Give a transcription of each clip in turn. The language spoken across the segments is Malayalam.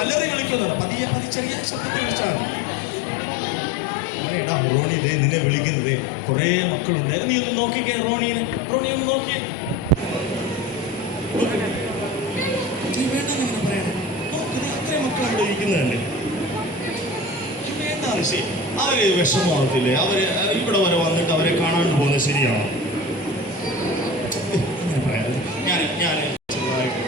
അലറി വിളിക്കുന്നുണ്ട്. പതിയെ ചെറിയ ശബ്ദത്തിൽ വിളിച്ചാണ്. എടാ റോണി ദേ നിന്നെ വിളിക്കുന്നത്, കുറേ മക്കളുണ്ട്, നീ ഒന്ന് നോക്കിക്കേ റോണിയെ. റോണി ഒന്ന് നോക്കിയേ. വേണ്ടെന്നിങ്ങനെ പറയണേ. അത്രയും മക്കൾ അവിടെ ഇരിക്കുന്നതല്ലേ. വേണ്ട ഋഷി, അവര് വിഷമമാകത്തില്ലേ? അവര് ഇവിടെ വരെ വന്നിട്ട് അവരെ കാണാണ്ട് പോകുന്നത് ശരിയാണോ? അങ്ങനെ പറയാം. ഞാൻ ചെറുതായിട്ട്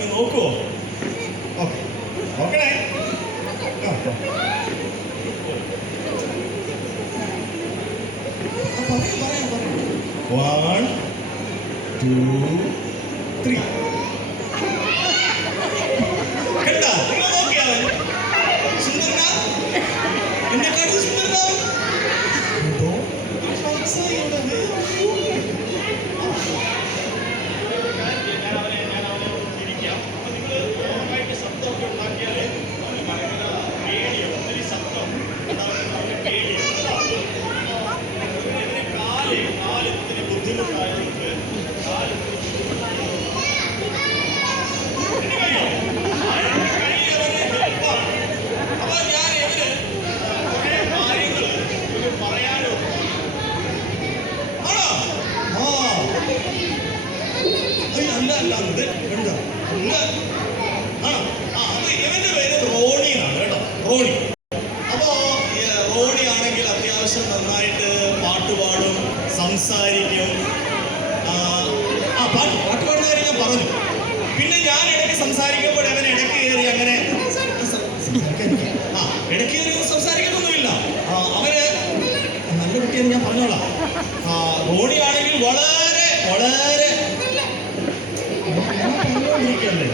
ഞാൻ നോക്കുവോ? ഓക്കെ നോക്കണേ. 1 2 3. കണ്ടാ നിങ്ങൾ നോക്കിയാൽ സുന്ദരനാ, എന്നെക്കാട്ടും സുന്ദരനാ. ഇവന്റെ പേര് റോണി എന്നാണ് കേട്ടോ, റോണി. അപ്പോ റോണി ആണെങ്കിൽ അത്യാവശ്യം നന്നായിട്ട് പാട്ട് പാടും, സംസാരിക്കും. പാട്ട് പാടുന്ന കാര്യം ഞാൻ പറഞ്ഞു. പിന്നെ ഞാൻ ഇടയ്ക്ക് സംസാരിക്കുമ്പോൾ അവൻ ഇടയ്ക്ക് കയറി അങ്ങനെ ഇടയ്ക്ക് കയറി സംസാരിക്കുന്നൊന്നുമില്ല. അവന് നല്ല കുട്ടിയെന്ന് ഞാൻ പറഞ്ഞോളാം. റോണി ആണെങ്കിൽ വളരെ വളരെ പറഞ്ഞുകൊണ്ടിരിക്കല്ലേ.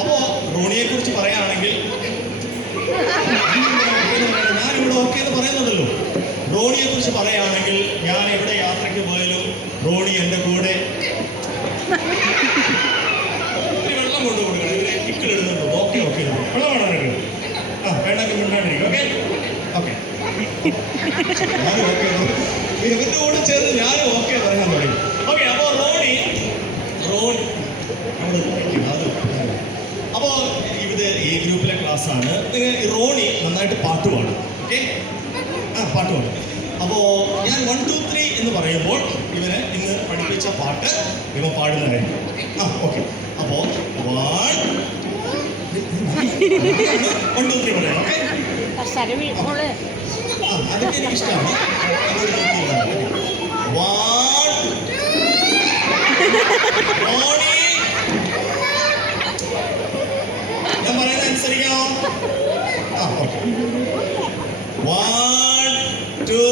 അപ്പോ റോണിയെ കുറിച്ച് പറയുകയാണെങ്കിൽ ഞാനിവിടെ ഓക്കെ എന്ന് പറയുന്നതല്ലോ. റോണിയെ കുറിച്ച് പറയുകയാണെങ്കിൽ ഞാൻ എവിടെ യാത്രയ്ക്ക് പോയാലും റോണി എൻ്റെ കൂടെ വെള്ളം കൊണ്ടു കൊടുക്കണം. ഇവരെ ഇക്കിടുന്നുണ്ടോ? ഓക്കെ ഓക്കെ വെള്ളം വേണം എനിക്ക്. വേണ്ടെങ്കിൽ മിണ്ടാണ്ടിരിക്കും. ഓക്കെ ഓക്കെ ഞാനും ഓക്കെ. ഇവന്റെ കൂടെ ചേർന്ന് ഞാനും ഓക്കെ പറയാൻ തുടങ്ങി. ഓക്കെ അപ്പോൾ റോണി അപ്പോ ഇത് ഈ ഗ്രൂപ്പിലെ ക്ലാസ്സാണ്. റോണി നന്നായിട്ട് പാട്ട് പാടും. ഓക്കെ പാട്ട് പാടും. അപ്പോൾ ഞാൻ 1 2 3 എന്ന് പറയുമ്പോൾ ഇവന് ഇന്ന് പഠിപ്പിച്ച പാട്ട് ഇവൻ പാടുന്നതായിരിക്കും. ഓക്കെ അപ്പോൾ 1 2 3 പറയാം. ഓക്കെ അതൊക്കെ എനിക്ക് ഇഷ്ടമാണ്. 1 റോണി ഞാൻ പറയുന്നത് അനുസരിക്കണോ? ഓക്കെ 1 2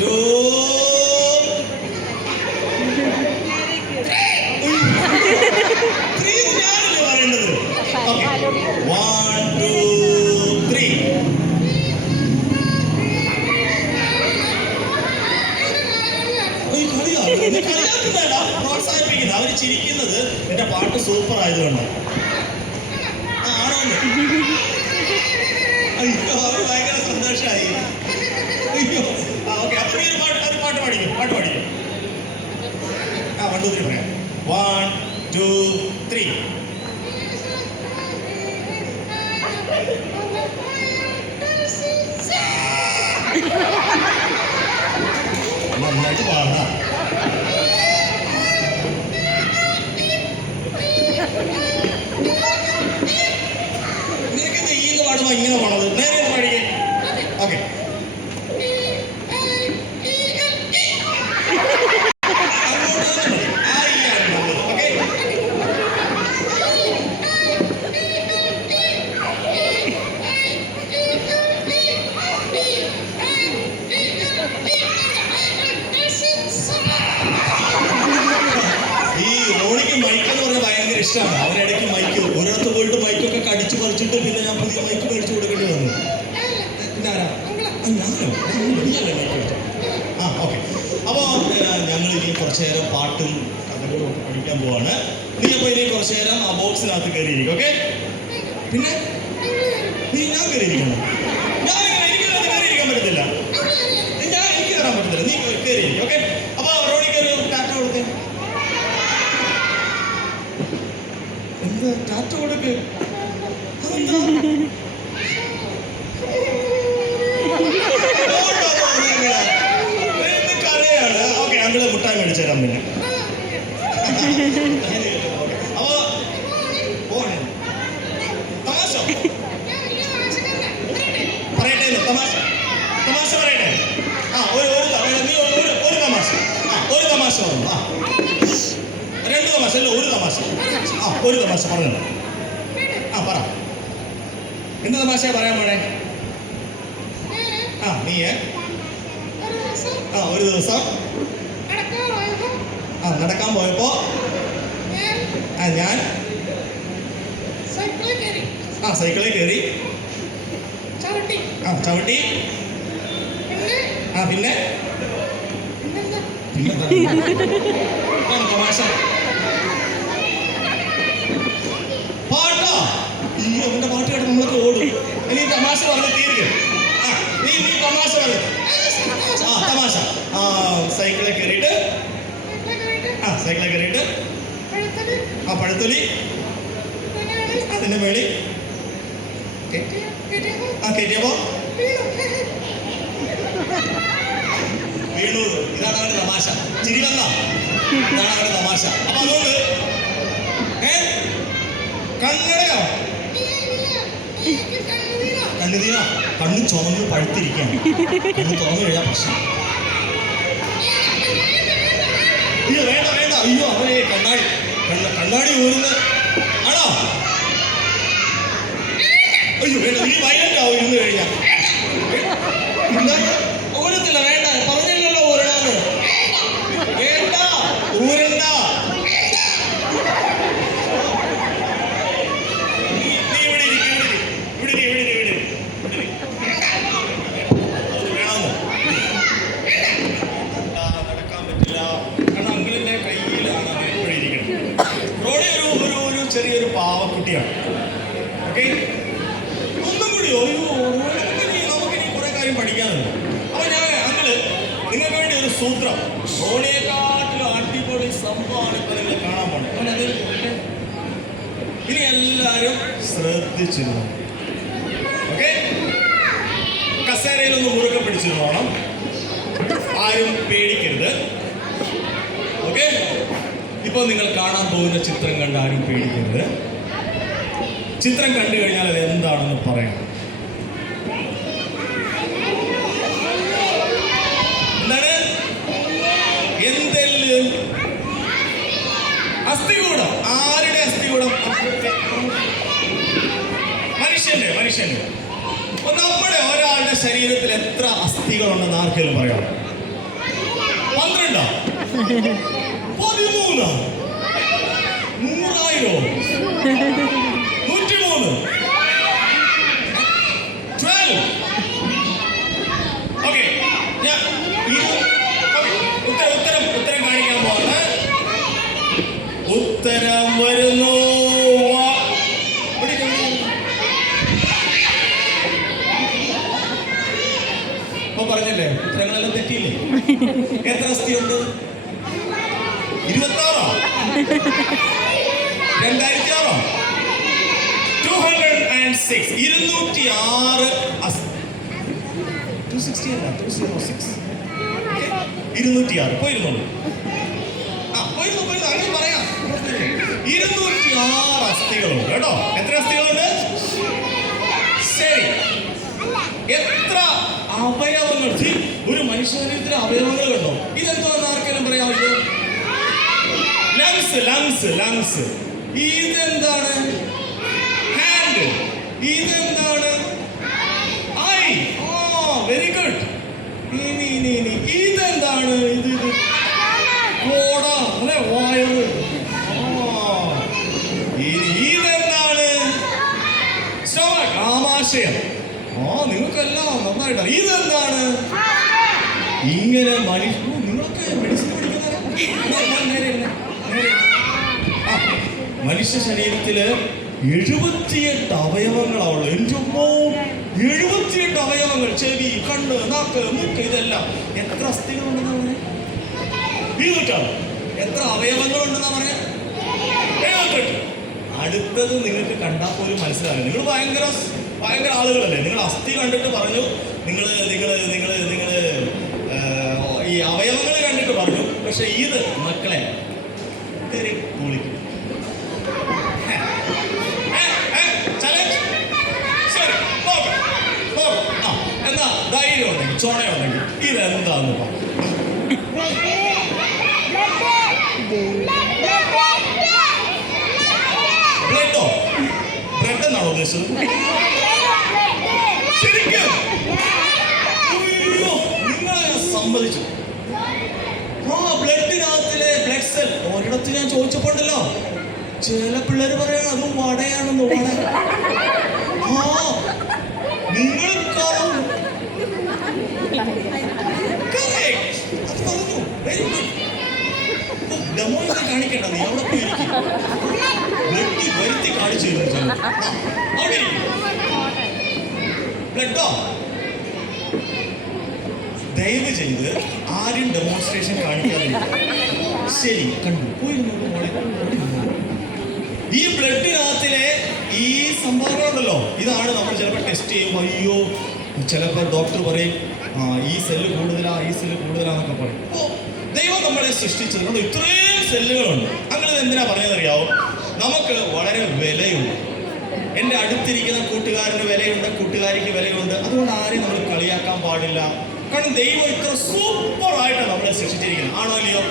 2 3 ഞാനല്ലേ പറയേണ്ടത്. ഓക്കെ 1 2 3. കളിയാക്കുന്നതല്ല, പ്രോത്സാഹിപ്പിക്കുന്നത്. അവർ ചിരിക്കുന്നത് എന്റെ പാട്ട് സൂപ്പർ ആയതുകൊണ്ട് ആണോന്ന്. അയ്യോ അവർ ഭയങ്കര സന്തോഷമായി. അയ്യോ ഓക്കെ അപ്പൊ ഒരു പാട്ട് പാടിക്കും. 1 2 3 പറയാം. 1 2 3. നന്നായിട്ട് പാടാം. നിനക്ക് ചെയ്യുന്ന പാടുമ്പോ ഇങ്ങനെ പോണത് നേരെ പാടിക്കേ. ഓക്കെ ഇഷ്ടമാണ്. അവനിടയ്ക്ക് മൈക്ക് ഒരിടത്ത് പോയിട്ട് മൈക്കൊക്കെ കടിച്ചു പറിച്ചിട്ട് പിന്നെ ഞാൻ പുതിയ മൈക്ക് മേടിച്ചു കൊടുക്കേണ്ടി വന്നു. പിന്നെ ആരാ? ഞാനോ? നീയല്ലേ മൈക്ക് മേടിച്ചത്? ആ ഓക്കെ. അപ്പോൾ ഞങ്ങൾ ഇനി കുറച്ചു നേരം പാട്ടും കഥകളും ഒക്കെ പഠിക്കാൻ പോവാണ്. നീ അപ്പോൾ ഇനി കുറച്ചു നേരം ആ ബോക്സിനകത്ത് കയറിയിരിക്കും. ഓക്കെ? പിന്നെ ഞാൻ കയറിയിരിക്കണം. എനിക്ക് കയറിയിരിക്കാൻ പറ്റത്തില്ല. എനിക്ക് കയറാൻ പറ്റത്തില്ല. നീ കയറിയിരിക്കും. ഓക്കെ? അപ്പോൾ റോഡിൽ കയറി ടാറ്റ കൊടുത്തേ. എന്താ ടാറ്റ കൊടുക്ക്? കരയാണ്. ഓക്കെ, അങ്കിള് മുട്ടായി മേടിച്ചു തരാം. പിന്നെ അപ്പൊ പോണേ തമാശ പറയട്ടെ. തമാശ തമാശ പറയട്ടെ. ആ ഒരു തമാശ. ആ ഒരു തമാശ പറഞ്ഞു. ആ 2 തമാശ അല്ല, ഒരു തമാശ. ആ ഒരു തമാശ പറഞ്ഞു. ആ പറ. എന്ത് തമാശയാ പറയാൻ പോണേ? ആ നീയേ ഒരു ദിവസം നടക്കാൻ പോയപ്പോ ഞാൻ സൈക്കിളിൽ കയറി ചവിട്ടി. പിന്നെ തമാശ പാട്ടോ. അയ്യോ, അവന്റെ പാട്ട് കേട്ട് നമ്മളൊക്കെ ഓടും. ഇനി തമാശ പറഞ്ഞ് തീർക്കും. നീ തമാശ പറഞ്ഞു. തമാശ. സൈക്കിളിൽ കയറിയിട്ട് പഴുത്തൊലി അതിന്റെ മേളിൽ കയറ്റിയപ്പോ വീണു. ഇതാണ് അവന്റെ തമാശ. ചിരി വന്ന ഇതാണ് അവന്റെ തമാശ. അപ്പൊ അതുകൊണ്ട് കണ്ണടയോ കണ്ണുതീന കണ്ണു ചുമന്ന് പഴുത്തിരിക്കുകയാണ്. കണ്ണു തുറന്നു കഴിഞ്ഞാൽ പ്രശ്നം. അയ്യോ വേണ്ട. അയ്യോ അവരെ കണ്ണാടി ഊരുന്ന ആണോ? അയ്യോ വേണ്ട. നീ വയലന്റ് ആവും ഇരുന്ന് കഴിഞ്ഞാൽ. ഊരത്തില്ല. വേണ്ട, പറഞ്ഞില്ലല്ലോ ഊരണാന്ന്. വേണ്ട, ഊരണ്ട. ചെറിയൊരു പാവക്കുട്ടിയാണ്. ഓക്കെ, ഒന്നും കൂടി നമുക്കിനി കുറെ കാര്യം പഠിക്കാനുണ്ട്. അപ്പൊ ഞാൻ അങ്കിള് നിങ്ങൾക്ക് വേണ്ടി ഒരു സൂത്രം, റോണിയെക്കാട്ടിലും അടിപൊളി സംഭവമാണ് ഇപ്പൊ നിങ്ങൾ കാണാൻ പോണത്. ഇനി എല്ലാരും ശ്രദ്ധിച്ചിരുന്നു. ഓക്കെ, കസേരയിലൊന്ന് മുറുകെ പിടിച്ചിരുന്നോണം. ആരും പേടിക്കരുത്. ഓക്കെ, ഇപ്പോൾ നിങ്ങൾ കാണാൻ പോകുന്ന ചിത്രം കണ്ട് ആരും പേടിക്കരുത്. ചിത്രം കണ്ടു കഴിഞ്ഞാൽ അത് എന്താണെന്ന് പറയണം. എന്താണ്? എന്തെല്ല്? അസ്ഥികൂടം. ആരുടെ അസ്ഥികൂടം? മനുഷ്യന്റെ. നമ്മുടെ ഒരാളുടെ ശരീരത്തിൽ എത്ര അസ്ഥികളുണ്ടെന്ന് ആർക്കെങ്കിലും പറയാം? 12, 13, 100,000, 103, 12. ഓക്കെ, ഞാൻ ഉത്തരം കാണിക്കാൻ പോവാണ്. ഉത്തരം വരുന്നു. അപ്പൊ പറഞ്ഞല്ലേ, ഉത്തരങ്ങളെല്ലാം തെറ്റിയില്ലേ? എത്ര അസ്ഥിയുണ്ട്? 26, 2006, 206, 206 260 അല്ല, 206, 206 പോയിരുന്നുള്ളൂ. പോയിരുന്നു അങ്ങനെ പറയാം. 206 അസ്ഥികളുണ്ട് കേട്ടോ. എത്ര അസ്ഥികളുണ്ട്? ശരി. എത്ര അവയവങ്ങൾ? ഒരു മനുഷ്യശരീരത്തിലെ അവയവങ്ങൾ കണ്ടോ? ഇതെന്തോന്ന് ആർക്കെങ്കിലും പറയാം? ലങ്സ്. ഇതെന്താണ്? ഹാൻഡ്. ഇതെന്താണ്? ഐ. Very good. ഇതെന്താണ്? ഇത് കോട അല്ലെ? വയറ്. ആശയം. നിങ്ങൾക്കെല്ലാം നന്നായിട്ട് ഇതെന്താണ് ഇങ്ങനെ നിങ്ങളൊക്കെ മെഡിസിൻ പഠിക്കുന്നവരാ. മനുഷ്യ ശരീരത്തില് 78 അവയവങ്ങളാവുള്ളൂ. എൻ്റെ 78 അവയവങ്ങൾ. ചെവി, കണ്ണ്, നാക്ക്, മൂക്ക്, ഇതെല്ലാം. എത്ര അസ്ഥികളുണ്ടെന്നാ പറയാ? എത്ര അവയവങ്ങളുണ്ടെന്നാ പറയാ? 78. അടുത്തത് നിങ്ങൾക്ക് കണ്ടാൽ പോലും മനസ്സിലാവില്ല. നിങ്ങൾ ഭയങ്കര ഭയങ്കര ആളുകളല്ലേ. നിങ്ങൾ അസ്ഥി കണ്ടിട്ട് പറഞ്ഞു, നിങ്ങൾ ഈ അവയവങ്ങൾ കണ്ടിട്ട് പറഞ്ഞു. പക്ഷെ ഇത് മക്കളെ പൊളിക്കും. എന്നാ ധൈര്യം ഉണ്ടെങ്കിൽ ചുണയുണ്ടെങ്കിൽ ഇതെന്താന്ന് പറഞ്ഞു. ബ്ലഡോ? ബ്ലഡ് എന്നാണോ ഉദ്ദേശിച്ചത്? ശരിക്കും നിങ്ങളെ സമ്മതിച്ചു. ബ്ലഡിനകത്തിലെ ബ്ലഡ് സെൽ ഒരിടത്ത് ഞാൻ ചോദിച്ചപ്പോണ്ടല്ലോ, ചില പിള്ളേര് പറയണം അതും വടയാണെന്ന്. വട നിങ്ങൾക്കാവും ഡെമോ കാണിക്കണ്ട. നീ അവിടെ പോയിരിക്കും. വരുത്തി കാണിച്ചു തരുന്നു. ബ്ലഡോ? ദയവ് ചെയ്ത് ആരും ഡെമോൺസ്ട്രേഷൻ കാണിക്കാതിരിക്കും. ശരി, കണ്ടു പോയിരുന്നു. ഈ ബ്ലഡിനകത്തിലെ ഈ സംഭവങ്ങളുണ്ടല്ലോ, ഇതാണ് നമ്മൾ ചിലപ്പോൾ ടെസ്റ്റ് ചെയ്യും. അയ്യോ, ചിലപ്പോൾ ഡോക്ടർ പറയും ഈ സെല്ല് കൂടുതലാ, ഈ സെല്ല് കൂടുതലാന്നൊക്കെ പറയും. ദൈവം നമ്മളെ സൃഷ്ടിച്ചത് ഇത്രയും സെല്ലുകളുണ്ട്. അങ്ങനെ എന്തിനാ പറഞ്ഞതറിയാവോ? നമുക്ക് വളരെ വിലയുണ്ട്. എൻ്റെ അടുത്തിരിക്കുന്ന കൂട്ടുകാരന് വിലയുണ്ട്, കൂട്ടുകാരിക്ക് വിലയുണ്ട്. അതുകൊണ്ട് ആരെയും നമ്മൾ കളിയാക്കാൻ പാടില്ല. കാരണം ദൈവം ഇത്ര സൂപ്പറായിട്ടാണ് നമ്മളെ സൃഷ്ടിച്ചിരിക്കുന്നത്. ആണോ അല്ലയോ?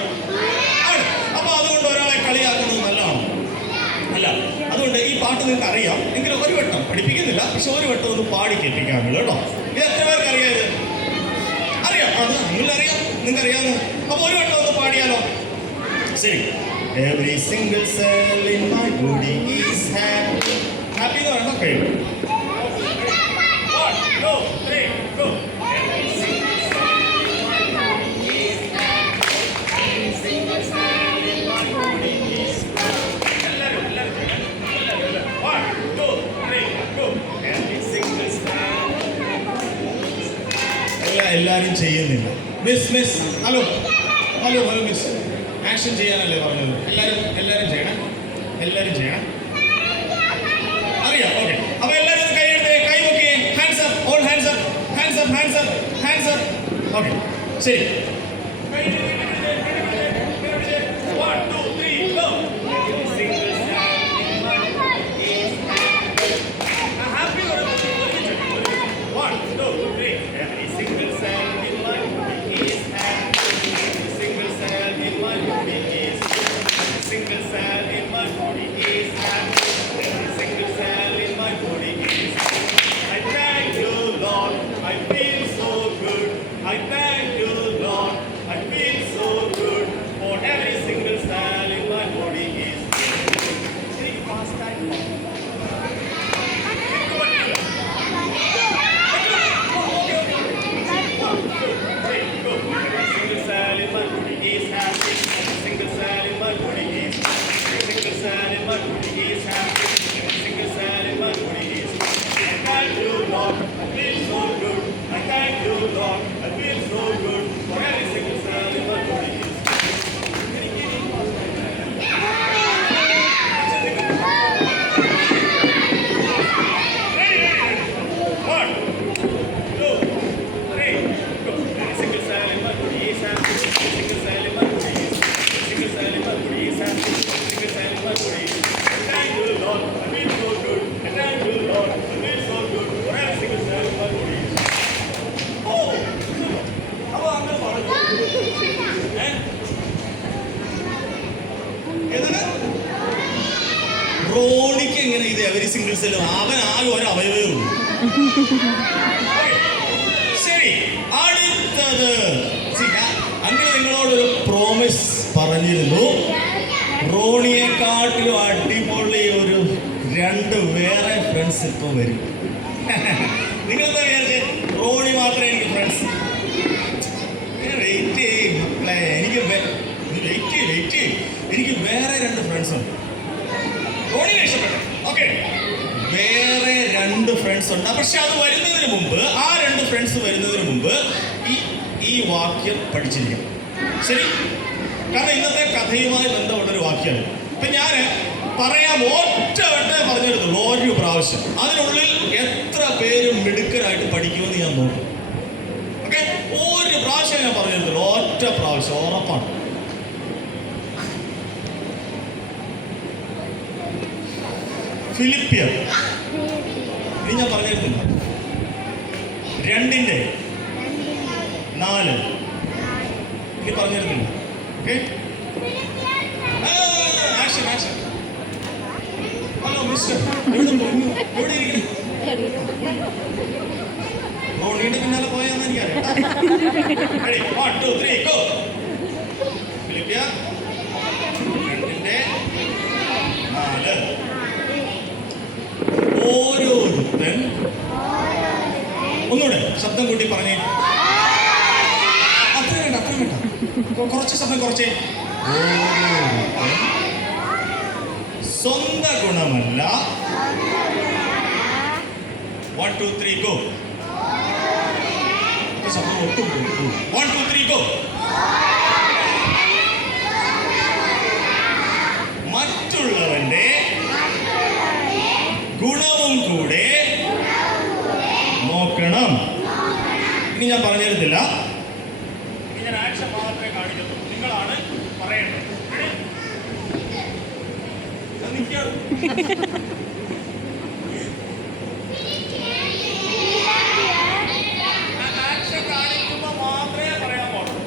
ആണ്. അപ്പൊ അതുകൊണ്ട് ഒരാളെ കളിയാക്കുന്നത് നല്ലതാണോ? അല്ല. അതുകൊണ്ട് ഈ പാട്ട് നിങ്ങൾക്ക് അറിയാം എങ്കിലും ഒരു വട്ടം പഠിപ്പിക്കുന്നില്ല, പക്ഷെ ഒരു വട്ടം ഒന്ന് പാടി കേൾപ്പിക്കാമല്ലോ കേട്ടോ. ഇത് എത്ര പേർക്ക് അറിയാം? ഇത് അറിയാം. അത് നിങ്ങളറിയാം, നിങ്ങൾക്ക് അറിയാവുന്ന. അപ്പൊ ഒരു വട്ടം ഒന്ന് പാടിയാലോ? ശരി. Every single cell in my body is happy. Happy എന്ന് പറയുമ്പോൾ കഴിയും. 1, 2, 3, go. Every single cell in my body is happy. Every single cell in my body is happy. 1, 2, 3, go. Every single cell in my body is happy. എല്ലാവരും ചെയ്യുന്നില്ല. മിസ് ഹലോ മിസ്, ആക്ഷൻ ചെയ്യാനല്ലേ പറഞ്ഞത്? എല്ലാവരും ചെയ്യണം. അറിയാം. ഓക്കെ. അപ്പൊ എല്ലാവരും കൈയെടുത്ത് കൈ നോക്കിയേ. Hands up, all hands up. Okay, ശരി. 1, 2, 3, go. Every single cell in my body is happy. Happy. 1, 2, 3. Every single cell in my body is happy. Every single cell in my body is happy. Every single cell in my body is happy. Every single cell in my body is happy. I thank you, Lord. I feel so good. I thank you, Lord. I feel so good. For every single cell in my body is happy. Very fast time. റോണിക്ക് എങ്ങനെ ഇത് എവരി സിംഗിൾ സെല്ലും? അവൻ ആകെ ഒരു അവയവേ ഉള്ളൂ. ശരി, അടുത്തത് അങ്ങനെ നിങ്ങളോടൊരു പ്രോമിസ് പറഞ്ഞിരുന്നു. റോണിയെക്കാട്ടിലും അടിപൊളി ഒരു 2 വേറെ ഫ്രണ്ട്സ് ഇപ്പൊ വരും. നിങ്ങളെന്താ വിചാരിച്ചേ റോണി മാത്രമേ എനിക്ക് ഫ്രണ്ട്സ്? വെയിറ്റ് ചെയ്യും മക്കളെ, എനിക്ക് വെയിറ്റ് എനിക്ക് വേറെ 2 ഫ്രണ്ട്സ് ഉണ്ട്. റോണിനെ ഇഷ്ടപ്പെട്ടെ, ഓക്കെ. വേറെ 2 ഫ്രണ്ട്സ് ഉണ്ട്. പക്ഷെ അത് വരുന്നതിന് മുമ്പ്, ആ 2 ഫ്രണ്ട്സ് വരുന്നതിന് മുമ്പ് ഈ വാക്യം പഠിച്ചിരിക്കണം. ശരി? കാരണം ഇന്നത്തെ കഥയുമായി ബന്ധമുള്ളൊരു വാക്യമാണ്. ഇപ്പൊ ഞാൻ പറയാം, ഒറ്റ പറഞ്ഞെടുത്തുള്ളൂ, ഒരു പ്രാവശ്യം. അതിനുള്ളിൽ എത്ര പേര് മിടുക്കരായിട്ട് പഠിക്കുമെന്ന് ഞാൻ നോക്കും. ഓക്കെ, ഒരു പ്രാവശ്യം ഞാൻ പറഞ്ഞെടുത്തുള്ളൂ, ഒറ്റ പ്രാവശ്യം, ഉറപ്പാണ്. ഫിലിപ്പിയർ, ഇനി ഞാൻ പറഞ്ഞിരുന്നില്ല, 2:4 ഇനി പറഞ്ഞിരുന്നില്ല. Okay, action. ഹലോ മിസ്റ്റർ, എവിടെ ഇരിക്കണം? റോണിയുടെ പിന്നാലെ പോയാന്ന് എനിക്കറിയാം. 1 2 3 ഗോ. ഫിലിപ്പിയർ 2:4. ഓരോരുത്തൻ, ഒന്നുകൂടെ ശബ്ദം കൂട്ടി പറഞ്ഞേ. അത്ര വേണ്ട, കുറച്ച് ശബ്ദം കുറച്ചേ. ഓരോരുത്തൻ സ്വന്തം ഗുണമല്ല. 1 2 3 ഗോ. ശബ്ദം ഒട്ടും 1 2 3 ഗോ. മറ്റുള്ളവന്റെ ഗുണവും കൂടെ നോക്കണം. ഇനി ഞാൻ പറഞ്ഞിരുന്നില്ല, ഇനി ഞാൻ ആക്ഷൻ മാത്രമേ കാണിക്കുള്ളൂ, നിങ്ങളാണ് പറയേണ്ടത്. ആക്ഷൻ കാണിക്കുമ്പോൾ മാത്രമേ പറയാൻ പാടുള്ളൂ.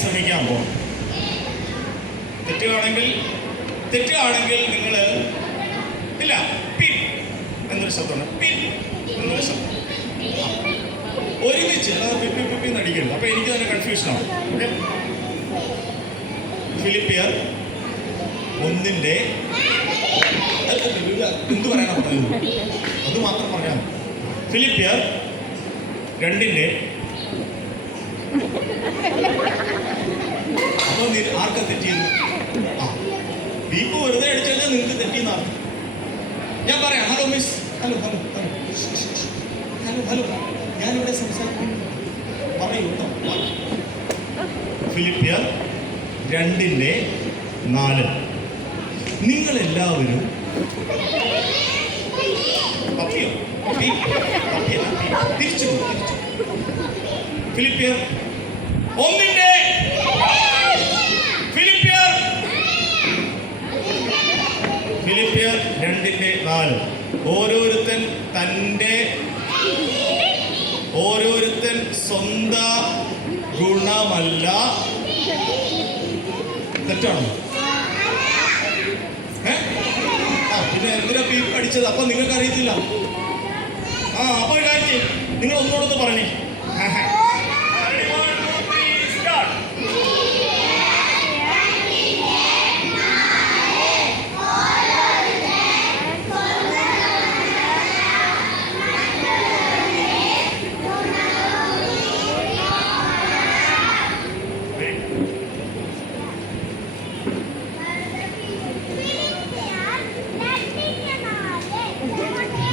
ശ്രമിക്കാൻ പോകും. തെറ്റുകയാണെങ്കിൽ നിങ്ങൾ ഇല്ല, പിൻ എന്നൊരു ശബ്ദമാണ്, പിൻ എന്നൊരു ശബ്ദം ഒരുമിച്ച്, അല്ലാതെ പിപ്പി നടിക്കരുത്. അപ്പൊ എനിക്ക് തന്നെ കൺഫ്യൂഷനാണ്. ഫിലിപ്പിയർ 1:, എന്ത് പറയാനാ പറഞ്ഞത്, അത് മാത്രം പറഞ്ഞാൽ. ഫിലിപ്പിയർ 2:, അപ്പൊ ആർക്കാ തെറ്റിയത്? വീപ്പ് വെറുതെ അടിച്ചാൽ നിങ്ങൾക്ക് തെറ്റിയെന്നാണ് ഞാൻ പറയാം. ഹലോ മിസ്, ഹലോ, ഞാനിവിടെ സംസാരിക്കുന്നു, പറയൂ കേട്ടോ. ഫിലിപ്പിയർ 2:4. നിങ്ങളെല്ലാവരും തിരിച്ചു. ഫിലിപ്പിയർ 1:, ഫിലിപ്പിയർ 2:4. ഓരോരുത്തൻ സ്വന്തം ഗുണമല്ല. തെറ്റാണോ? പിന്നെ എന്തിനാ പീപ്പ് അടിച്ചത്? അപ്പൊ നിങ്ങൾക്ക് അറിയത്തില്ല. അപ്പൊ ഒരു കാര്യം, നിങ്ങൾ ഒന്നുകൂടെ പറഞ്ഞേ.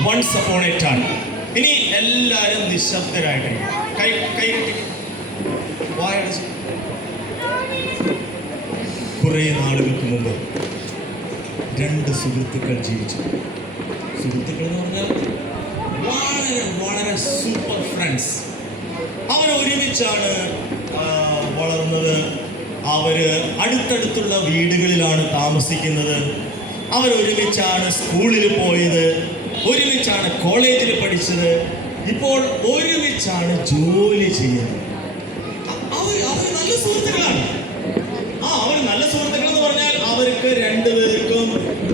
Once upon a time. ഇനി എല്ലാവരും നിശബ്ദരായിട്ട് കൈ കൈ വായടച്ച്. കുറേ നാളുകൾക്ക് മുമ്പ് രണ്ട് സുഹൃത്തുക്കൾ ജീവിച്ചു. സുഹൃത്തുക്കൾ എന്ന് പറഞ്ഞാൽ വളരെ വളരെ സൂപ്പർ ഫ്രണ്ട്സ്. അവർ ഒരുമിച്ചാണ് വളർന്നത്. അവര് അടുത്തടുത്തുള്ള വീടുകളിലാണ് താമസിക്കുന്നത്. അവരൊരുമിച്ചാണ് സ്കൂളിൽ പോയത്, ഒരുമിച്ചാണ് കോളേജിൽ പഠിച്ചത്, ഇപ്പോൾ ഒരുമിച്ചാണ് ജോലി ചെയ്യുന്നത്. അവർ നല്ല സുഹൃത്തുക്കളാണ്. അവർ നല്ല സുഹൃത്തുക്കൾ എന്ന് പറഞ്ഞാൽ അവർക്ക് രണ്ടുപേർക്കും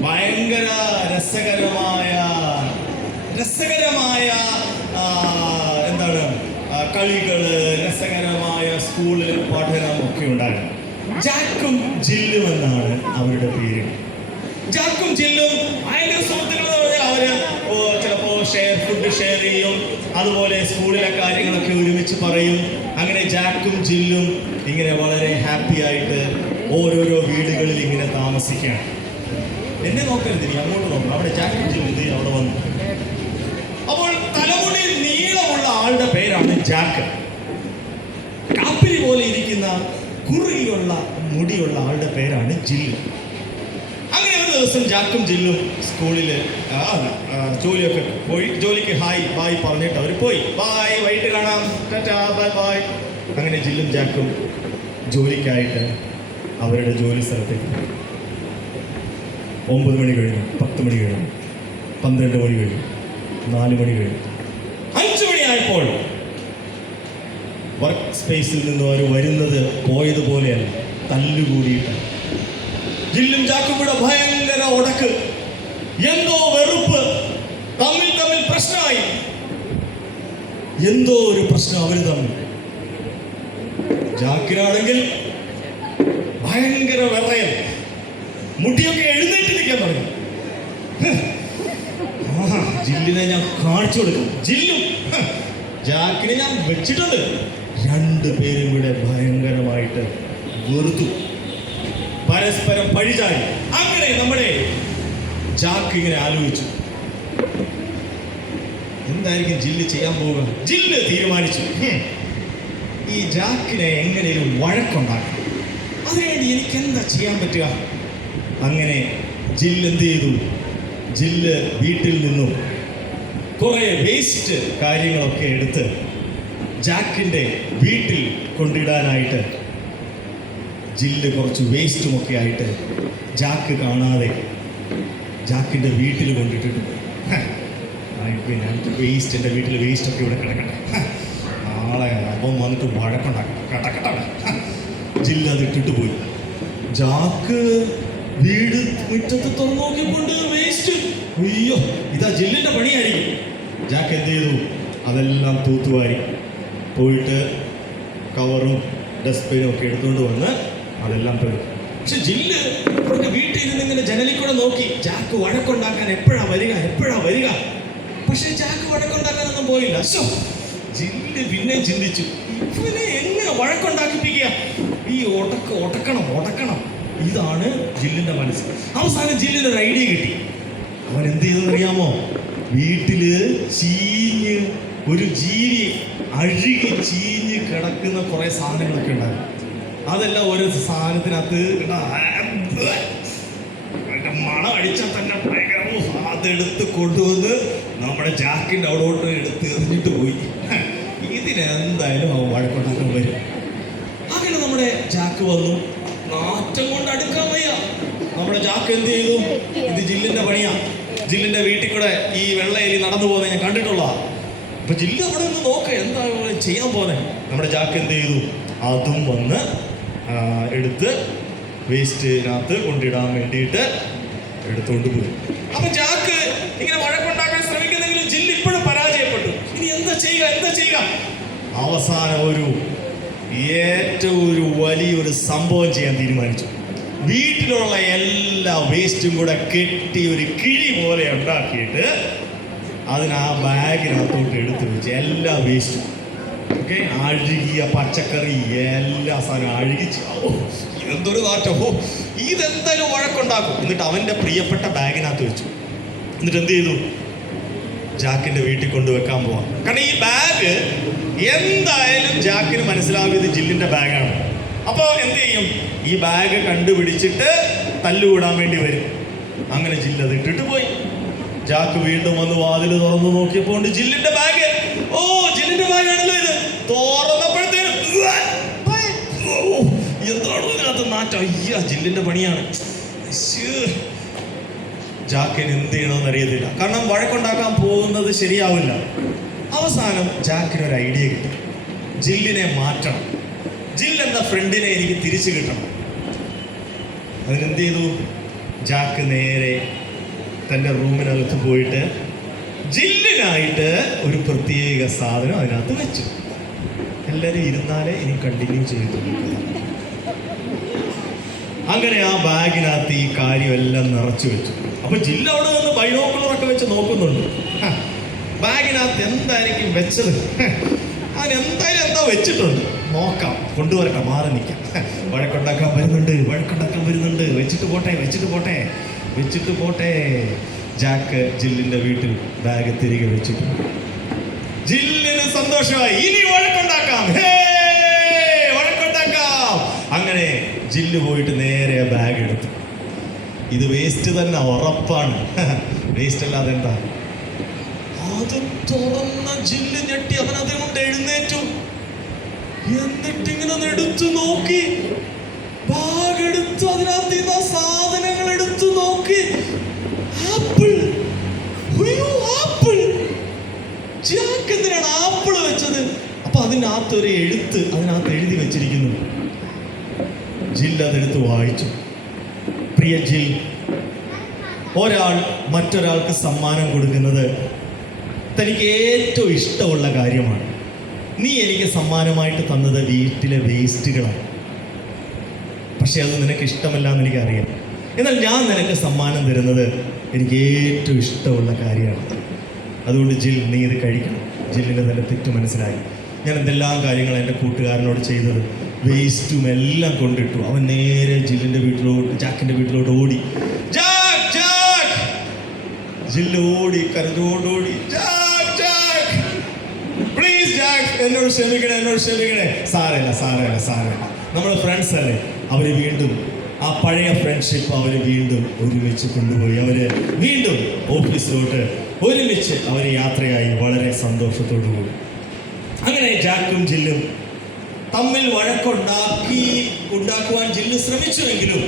ഭയങ്കര രസകരമായ എന്താണ് കളികള്, രസകരമായ സ്കൂളിൽ പഠനം ഒക്കെ ഉണ്ടായിരുന്നു. ജാക്കും ജില്ലും എന്നാണ് അവരുടെ പേര്. ജാക്കും ജില്ലും ഭയങ്കര സുഹൃത്തുക്കൾ എന്ന് പറഞ്ഞാൽ അവര് ചിലപ്പോ ഫുഡ് ഷെയർ ചെയ്യും, അതുപോലെ സ്കൂളിലെ കാര്യങ്ങളൊക്കെ ഒരുമിച്ച് പറയും. അങ്ങനെ ജാക്കും ജില്ലും ഇങ്ങനെ വളരെ ഹാപ്പി ആയിട്ട് ഓരോരോ വീടുകളിൽ ഇങ്ങനെ താമസിക്കുകയാണ്. എന്നെ നോക്കരുത്, നീ അങ്ങോട്ട് നോക്കണം. അവിടെ ജാക്കും ജില്ലും അവിടെ വന്നു. അപ്പോൾ തലമുടി നീളമുള്ള ആളുടെ പേരാണ് ജാക്ക്. കാപ്പിരി പോലെ ഇരിക്കുന്ന കുറുകിയുള്ള മുടിയുള്ള ആളുടെ പേരാണ് ജില്ലു. അങ്ങനെ ഒരു ദിവസം ജാക്കും ജില്ലും സ്കൂളിൽ ജോലിയൊക്കെ പോയി, ജോലിക്ക് ഹായ് ബായ് പറഞ്ഞിട്ട് അവർ പോയി. ബായ്, വൈകിട്ട് കാണാം, ടാറ്റാ, ബൈ ബൈ. അങ്ങനെ ജില്ലും ജാക്കും ജോലിക്കായിട്ട് അവരുടെ ജോലി സ്ഥലത്തേക്ക് പോയി. 9 മണി കഴിഞ്ഞു, 10 മണി കഴിഞ്ഞു, 12 മണി കഴിഞ്ഞു, 4 മണി കഴിഞ്ഞു, 5 മണിയായപ്പോൾ വർക്ക് സ്പേസിൽ നിന്ന് അവർ വരുന്നത് പോയതുപോലെയല്ല, തല്ലുകൂടിയിട്ട്. ജില്ലും ജാക്കും കൂടെ ഭയങ്കര ഉടക്ക്, എന്തോ വെറുപ്പ്, തമ്മിൽ പ്രശ്നമായി. എന്തോ ഒരു പ്രശ്നം അവർ തമ്മിൽ. ജാക്കിനാണെങ്കിൽ ഭയങ്കര വിറയൽ, മുടിയൊക്കെ എഴുന്നേറ്റ് നിൽക്കാൻ തുടങ്ങി. ജില്ലിനെ ഞാൻ കാണിച്ചു കൊടുക്കും. ജില്ലും ജാക്കിനെ ഞാൻ വെച്ചിട്ടുണ്ട്. രണ്ടുപേരും കൂടെ ഭയങ്കരമായിട്ട് വെറുത്തു, പരസ്പരം പഴിചാരി. അങ്ങനെ നമ്മുടെ ജാക്ക് ഇങ്ങനെ ആലോചിച്ചു, എന്തായിരിക്കും ജില്ല് ചെയ്യാൻ പോവുക. ജില്ല് തീരുമാനിച്ചു, ഈ ജാക്കിനെ എങ്ങനെയും വഴക്കുണ്ടാക്കണം, അതിനുവേണ്ടി എനിക്ക് എന്താ ചെയ്യാൻ പറ്റുക. അങ്ങനെ ജില്ല് എന്ത് ചെയ്തു? ജില്ല് വീട്ടിൽ നിന്നും കുറെ വേസ്റ്റ് കാര്യങ്ങളൊക്കെ എടുത്ത് ജാക്കിൻ്റെ വീട്ടിൽ കൊണ്ടിടാനായിട്ട് ജില്ല് കുറച്ച് വേസ്റ്റുമൊക്കെ ആയിട്ട് ജാക്ക് കാണാതെ ജാക്കിൻ്റെ വീട്ടിൽ കൊണ്ടിട്ടിട്ട് പോയി. വേസ്റ്റ്, എൻ്റെ വീട്ടിൽ വേസ്റ്റൊക്കെ ഇവിടെ കിടക്കട്ടെ, നാളെ അപ്പം വന്നിട്ട് വഴക്കുണ്ടാക്കണം, കിടക്കട്ടെ. ജില്ല് അത് ഇട്ടിട്ട് പോയി. ജാക്ക് വീട് മുറ്റത്ത് തുറന്നു നോക്കിക്കൊണ്ട് വേസ്റ്റ്, അയ്യോ ഇതാ ജില്ലിൻ്റെ പണിയായിരിക്കും. ജാക്ക് എന്ത് ചെയ്തു? അതെല്ലാം തൂത്തുവാരി പോയിട്ട് കവറും ഡസ്റ്റ്ബിനും ഒക്കെ എടുത്തുകൊണ്ട് വന്ന് അതെല്ലാം പോയി. പക്ഷെ ജില്ല് അവർക്ക് വീട്ടിൽ ഇരുന്ന് ഇങ്ങനെ ജനലിൽ കൂടെ നോക്കി ജാക്ക് വഴക്കുണ്ടാക്കാൻ എപ്പോഴാ വരിക. പക്ഷെ ജാക്ക് വഴക്കുണ്ടാക്കാനൊന്നും പോയില്ല. ജില്ല് പിന്നെ ചിന്തിച്ചു, ഇവനെ എങ്ങനെ വഴക്കുണ്ടാക്കിപ്പിക്കുക, ഈ ഒടക്കണം. ഇതാണ് ജില്ലിന്റെ മനസ്സ്. അവസാനം ജില്ലിന് ഒരു ഐഡിയ കിട്ടി. അവൻ എന്ത് ചെയ്തെന്ന് അറിയാമോ? വീട്ടില് ഒരു ജീവി അഴുകി ചീഞ്ഞ് കിടക്കുന്ന കുറെ സാധനങ്ങളൊക്കെ ഉണ്ടായിരുന്നു. അതെല്ലാം ഓരോ സാധനത്തിനകത്ത് മണം അടിച്ചാൽ തന്നെ ഭയങ്കര, അതെടുത്ത് കൊണ്ടുവന്ന് നമ്മുടെ ജാക്കിൻ്റെ അവിടോട്ട് എടുത്ത് എറിഞ്ഞിട്ട് പോയി. ഇതിനെന്തായാലും അവൻ വഴക്കുണ്ടാക്കാൻ വരും. അങ്ങനെ നമ്മുടെ ജാക്ക് വന്നു. നാറ്റം കൊണ്ട് അടുക്കാൻ വയ്യ. നമ്മുടെ ജാക്ക് എന്ത് ചെയ്തു? ഇത് ജില്ലിന്റെ പണിയാ. ജില്ലിന്റെ വീട്ടിൽ കൂടെ ഈ വെള്ളയിൽ നടന്നു പോകുന്നത് ഞാൻ കണ്ടിട്ടുള്ള. അപ്പൊ ജില്ല് അവിടെ നിന്ന് നോക്ക എന്താ ചെയ്യാൻ പോന്നെ. നമ്മുടെ ജാക്ക് എന്ത് ചെയ്തു? അതും വന്ന് എടുത്ത് വേസ്റ്റിനകത്ത് കൊണ്ടിടാൻ വേണ്ടിയിട്ട് എടുത്തുകൊണ്ട് പോയി. അപ്പൊ ജാക്ക് ഇങ്ങനെ വഴക്കുണ്ടാക്കാൻ ശ്രമിക്കുന്നെങ്കിലും ജില്ല് ഇപ്പോഴും പരാജയപ്പെട്ടു. ഇനി എന്താ ചെയ്യുക? അവസാനം ഏറ്റവും വലിയൊരു സംഭവം ചെയ്യാൻ തീരുമാനിച്ചു. വീട്ടിലുള്ള എല്ലാ വേസ്റ്റും കൂടെ കെട്ടി ഒരു കിഴി പോലെ ഉണ്ടാക്കിയിട്ട് അതിന് ആ ബാഗിനകത്തോട്ട് എടുത്ത് വെച്ച് എല്ലാ വേസ്റ്റും, ഓക്കെ, അഴുകിയ പച്ചക്കറി എല്ലാ സാധനവും അഴുകിച്ച്, ഇതെന്തൊരു നാറ്റമോ, ഇതെന്തായാലും വഴക്കുണ്ടാക്കും. എന്നിട്ട് അവൻ്റെ പ്രിയപ്പെട്ട ബാഗിനകത്ത് വെച്ചു. എന്നിട്ട് എന്ത് ചെയ്തു? ജാക്കിന്റെ വീട്ടിൽ കൊണ്ടുവെക്കാൻ പോവാം. കാരണം ഈ ബാഗ് എന്തായാലും ജാക്കിന് മനസ്സിലാവും ഇത് ജില്ലിന്റെ ബാഗാണ്. അപ്പോൾ എന്ത് ചെയ്യും? ഈ ബാഗ് കണ്ടുപിടിച്ചിട്ട് തല്ലുകൂടാൻ വേണ്ടി വരും. അങ്ങനെ ജില്ല് അത് ഇട്ടിട്ട് പോയി. ജാക്ക് വീണ്ടും വന്ന് വാതിൽ തുറന്നു നോക്കിയപ്പോൾ ഉണ്ട് ജില്ലിന്റെ ബാഗ്. ഓ, ജില്ലിന്റെ ബാഗാണല്ലോ ഇത്. തുറന്നപ്പോഴത്തേനും എന്താണോ ഇതിനകത്ത് നാറ്റം. അയ്യ, ജില്ലിന്റെ പണിയാണ്. ജാക്കിന് എന്ത് ചെയ്യണമെന്ന് അറിയത്തില്ല. കാരണം വഴക്കുണ്ടാക്കാൻ പോകുന്നത് ശരിയാവില്ല. അവസാനം ജാക്കിന് ഒരു ഐഡിയ കിട്ടി. ജില്ലിനെ മാറ്റണം. ജിൽ എന്ന ഫ്രണ്ടിനെ എനിക്ക് തിരിച്ചു കിട്ടണം. അതിനെന്ത് ചെയ്തു? ജാക്ക് നേരെ തൻ്റെ റൂമിനകത്ത് പോയിട്ട് ജില്ലിനായിട്ട് ഒരു പ്രത്യേക സാധനം അതിനകത്ത് വെച്ചു. എല്ലാവരും ഇരുന്നാലേ ഇനി കണ്ടിന്യൂ ചെയ്തു. അങ്ങനെ ആ ബാഗിനകത്ത് ഈ കാര്യമെല്ലാം നിറച്ചു വെച്ചു. അപ്പൊ ജില്ല അവിടെ നിന്ന് ബൈനോക്കുലറൊക്കെ വെച്ച് നോക്കുന്നുണ്ട്. ബാഗിനകത്ത് എന്തായിരിക്കും വെച്ചത്? അതിനെന്തായാലും എന്താ വെച്ചിട്ടുണ്ട്, നോക്കാം, കൊണ്ടുവരട്ടെ, മാറി നിൽക്കാം. വഴക്കുണ്ടാക്കാൻ വരുന്നുണ്ട്. വെച്ചിട്ട് പോട്ടെ. ജാക്ക് ജില്ലിന്റെ വീട്ടിൽ ബാഗ് തിരികെ വെച്ചിട്ടുണ്ട്. ജില്ലിന് സന്തോഷമായി. ഇനി വഴക്കുണ്ടാക്കാം. അങ്ങനെ ജില്ല് പോയിട്ട് നേരെ ബാഗ് എടുത്തു. ഇത് വേസ്റ്റ് തന്നെ, ഉറപ്പാണ്. വേസ്റ്റ് അല്ലാതെ എന്താ? അത് തുറന്ന ജില്ല് ഞെട്ടി. അവൻ അതുകൊണ്ട് എഴുന്നേറ്റു. എന്നിട്ടിങ്ങനെ എടുത്തു നോക്കി. ബാഗ് എടുത്തു, അതിനകത്ത് നിന്ന് സാധനങ്ങൾ എടുത്തു നോക്കി. ആപ്പിൾ. ജാക്ക് എന്തിനാണ് ആപ്പിൾ വെച്ചത്? അപ്പൊ അതിനകത്തൊരു എഴുത്ത് അതിനകത്ത് എഴുതി വെച്ചിരിക്കുന്നു. ജിൽ അതെടുത്ത് വായിച്ചു. പ്രിയ ജിൽ, ഒരാൾ മറ്റൊരാൾക്ക് സമ്മാനം കൊടുക്കുന്നത് തനിക്ക് ഏറ്റവും ഇഷ്ടമുള്ള കാര്യമാണ്. നീ എനിക്ക് സമ്മാനമായിട്ട് തന്നത് വീട്ടിലെ വേസ്റ്റുകളാണ്. പക്ഷെ അത് നിനക്ക് ഇഷ്ടമല്ല എന്ന് എനിക്കറിയാം. എന്നാൽ ഞാൻ നിനക്ക് സമ്മാനം തരുന്നത് എനിക്ക് ഏറ്റവും ഇഷ്ടമുള്ള കാര്യമാണ്. അതുകൊണ്ട് ജിൽ, നീ ഇത് കഴിക്കണം. ജില്ലിന് തന്നെ തെറ്റ് മനസ്സിലായി. ഞാൻ എന്തെല്ലാം കാര്യങ്ങൾ എൻ്റെ കൂട്ടുകാരനോട് ചെയ്തത്, വേസ്റ്റും എല്ലാം കൊണ്ടിട്ടു. അവൻ നേരെ ജില്ലിൻ്റെ വീട്ടിലോട്ട്, ജാക്കിൻ്റെ വീട്ടിലോട്ട് ഓടി. ജില്ല് ഓടി, കരഞ്ഞോടോടി. പ്ലീസ് ജാക്ക്, എന്നോട് ക്ഷമിക്കണേ. സാരമില്ല. നമ്മൾ ഫ്രണ്ട്സ് അല്ലേ. അവർ വീണ്ടും ആ പഴയ ഫ്രണ്ട്ഷിപ്പ് അവർ വീണ്ടും ഒരുമിച്ച് കൊണ്ടുപോയി. അവര് വീണ്ടും ഓഫീസിലോട്ട് ഒരുമിച്ച് അവർ യാത്രയായി വളരെ സന്തോഷത്തോടു കൂടി. അങ്ങനെ ജാക്കും ജില്ലും തമ്മിൽ ഉണ്ടാക്കുവാൻ ജില്ല് ശ്രമിച്ചുവെങ്കിലും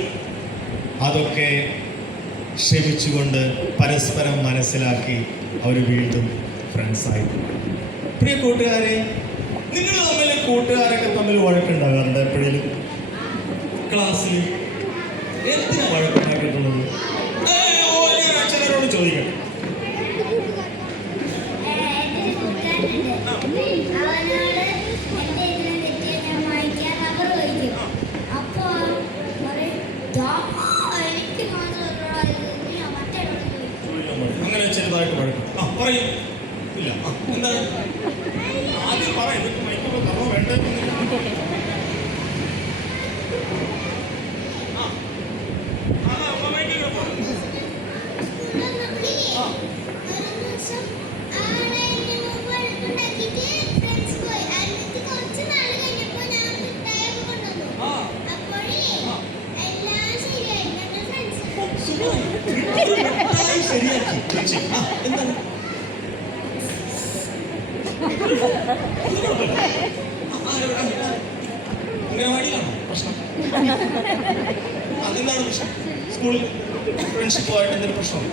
അതൊക്കെ ക്ഷമിച്ചുകൊണ്ട് പരസ്പരം മനസ്സിലാക്കി അവർ വീണ്ടും ഫ്രണ്ട്സായി. പ്രിയ കൂട്ടുകാരെ, നിങ്ങൾ തമ്മിൽ കൂട്ടുകാരൊക്കെ തമ്മിൽ വഴക്കുണ്ടാകാറുണ്ട് എപ്പോഴേലും? ക്ലാസ്സിൽ എന്തിനാ വഴക്കുണ്ടാക്കിയിട്ടുള്ളത്? അച്ഛനോട് ചോദിക്കണം. അങ്ങനെ ചെറുതായിട്ട് വഴക്കും. പറയും. ഇല്ല, എന്താണ് ആദ്യം പറയാം. വേണ്ട. ശരിയാക്കി. എന്താണ് അംഗനവാടിയിലാണോ പ്രശ്നം? അതെന്താണ് പ്രശ്നം? സ്കൂളിൽ ഫ്രണ്ട്ഷിപ്പുമായിട്ട് എന്തെങ്കിലും പ്രശ്നം?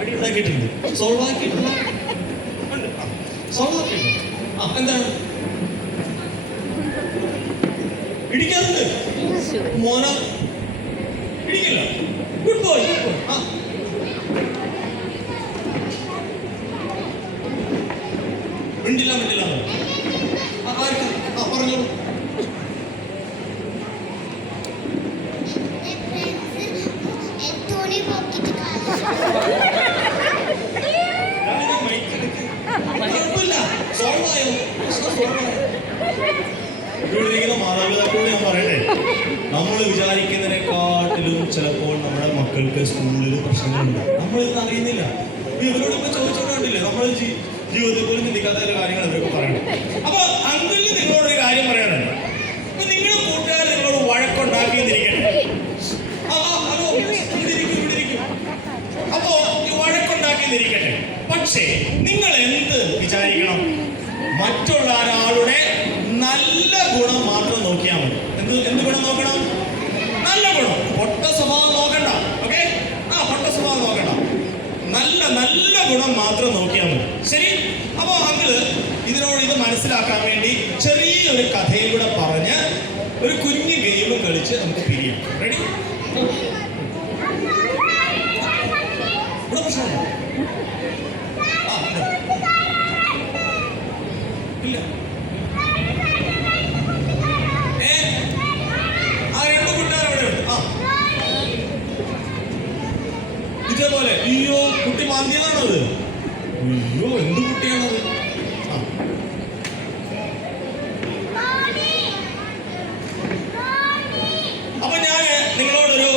അടി ഉണ്ടാക്കിയിട്ടുണ്ട്. സോൾവ് ആക്കിയിട്ടുണ്ട്. എന്താണ് ഇടിക്കാറുണ്ട്? മോന ഇടിക്കില്ല. Good boy. മിണ്ടില്ല. പറഞ്ഞോളൂ. കുഴപ്പമില്ല, സോൾവ് ആയോ? ഇവിടെ ഇരിക്കുന്ന മാതാപിതാക്കളോട് ഞാൻ പറയട്ടെ, നമ്മൾ വിചാരിക്കുന്നതിനെക്കാട്ടിലും ചിലപ്പോൾ നമ്മുടെ മക്കൾക്ക് സ്കൂളിൽ പ്രശ്നങ്ങളുണ്ട്, നമ്മളിതൊന്നും അറിയുന്നില്ല. ഇവരോട് ഇപ്പൊ ചോദിച്ചോണ്ടില്ലേ, നമ്മൾ ജീവിതത്തിൽ പോലും ചിന്തിക്കാത്ത ചില കാര്യങ്ങൾ ഇവരൊക്കെ പറയണം. അപ്പൊ അങ്കിളിന് നിങ്ങളോടൊരു കാര്യം പറയാനുണ്ട്. അപ്പൊ നിങ്ങളുടെ കൂട്ടുകാർ നിങ്ങളോട് വഴക്കുണ്ടാക്കിയെന്നിരിക്കട്ടെ. അപ്പോ ഈ വഴക്കുണ്ടാക്കിയെന്നിരിക്കട്ടെ. പക്ഷേ നിങ്ങൾ എന്ത് വിചാരിക്കണം? മറ്റുള്ള ഒരാളുടെ നല്ല ഗുണം മാത്രം നോക്കിയാൽ മതി. എന്ത് ഗുണം നോക്കണം? നല്ല ഗുണം. പൊട്ട സ്വഭാവം നോക്കണ്ട. ഓക്കെ, പൊട്ട സ്വഭാവം നോക്കണ്ട. നല്ല ഗുണം മാത്രം നോക്കിയാൽ മതി. ശരി. അപ്പോ അങ്കിള് ഇത് മനസ്സിലാക്കാൻ വേണ്ടി ചെറിയൊരു കഥയും കൂടെ പറഞ്ഞ് ഒരു കുഞ്ഞു ഗെയിമും കളിച്ച് നമുക്ക് പിരിയാം. റെഡി? ഇവിടെ പ്രശ്നമുണ്ടോ? ഇല്ല. രണ്ട് കൂട്ടുകാരവിടെ ഉണ്ട്. ഇതേപോലെ അയ്യോ കുട്ടി മാന്തിയതാണത്. അയ്യോ എന്ത് കുട്ടിയാണത്? അപ്പൊ ഞാൻ നിങ്ങളോടൊരു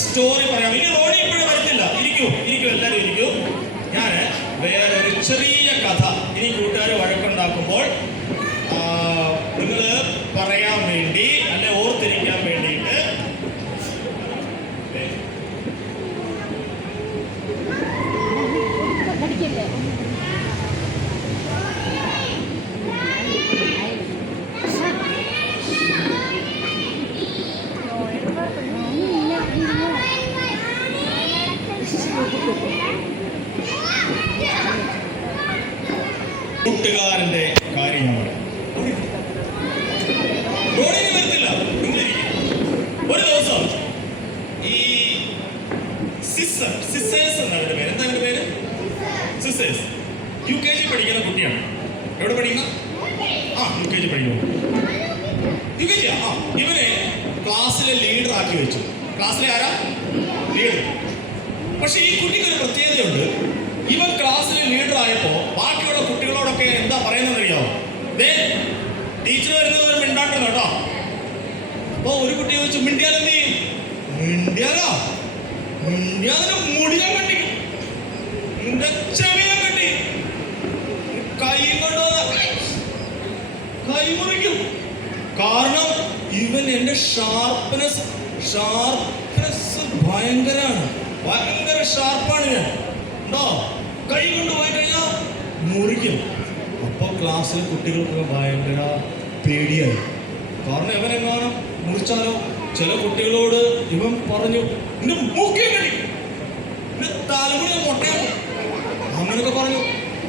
സ്റ്റോറി പറയാം. ഇനി റോഡി ഇപ്പോഴും വരത്തില്ല. ഇരിക്കൂ എല്ലാവരും ഇരിക്കൂ. ഞാൻ വേറൊരു ചെറിയ കഥ ഇനി കൂട്ടുകാർ വഴക്കുണ്ടാക്കുമ്പോൾ നിങ്ങൾ പറയാൻ വേണ്ടി അല്ലെ ഓർത്തിരിക്കാൻ വേണ്ടിയിട്ട് കൂട്ടുകാരന്റെ കാര്യമാണ്. റോഡിന് വരത്തില്ല. ഒരു ദിവസം ഈ സിസേഴ്സ് എന്നാണ് അവരുടെ പേര്. എന്താ അവരുടെ പേര്? സിസേഴ്സ്. UKG പഠിക്കുന്ന കുട്ടിയാണ്. എവിടെ പഠിക്കുന്ന? UKG പഠിക്കുന്നു. UKG. ഇവനെ ക്ലാസ്സിലെ ലീഡർ ആക്കി വെച്ചു. ക്ലാസ്സിലെ ആരാ? ലീഡർ. പക്ഷെ ഈ കുട്ടിക്ക് ഒരു പ്രത്യേകതയുണ്ട്. ഇവൻ ക്ലാസ്സിലെ ലീഡർ ആയപ്പോ ബാക്കിയുള്ള കുട്ടികളോടൊക്കെ എന്താ പറയുന്നതെന്നറിയാമോ? ടീച്ചർ വരുന്നത് മിണ്ടാട്ടുണ്ട് കേട്ടോ. അപ്പൊ ഒരു കുട്ടി ചോദിച്ചു, മിണ്ടിയാൽ എന്ത് ചെയ്യും? മിണ്ടിയാലോ? മിണ്ടിയാതിന് മുടിയാൻ കണ്ടി, ചെവിയാൻ കണ്ടി, കൈ കൊണ്ട് കൈ മുറിക്കും. കാരണം ഇവൻ എന്റെ ഷാർപ്പ്നെസ് ഭയങ്കര ഷാർപ്പാണ്. ഞാൻ ഉണ്ടോ കൈ കൊണ്ടുപോയി കഴിഞ്ഞാൽ മുറിക്കും. അപ്പൊ ക്ലാസ്സിലെ കുട്ടികൾക്ക് ഭയങ്കര പേടിയായി. കാരണം ഇവനെങ്ങാനും മുറിച്ചാലോ? ചില കുട്ടികളോട് ഇവൻ പറഞ്ഞു, നിന്റെ മൂക്കിയും കടി, നിന്റെ തലമുടി മൊട്ടയാക്കും, അങ്ങനെയൊക്കെ പറഞ്ഞു.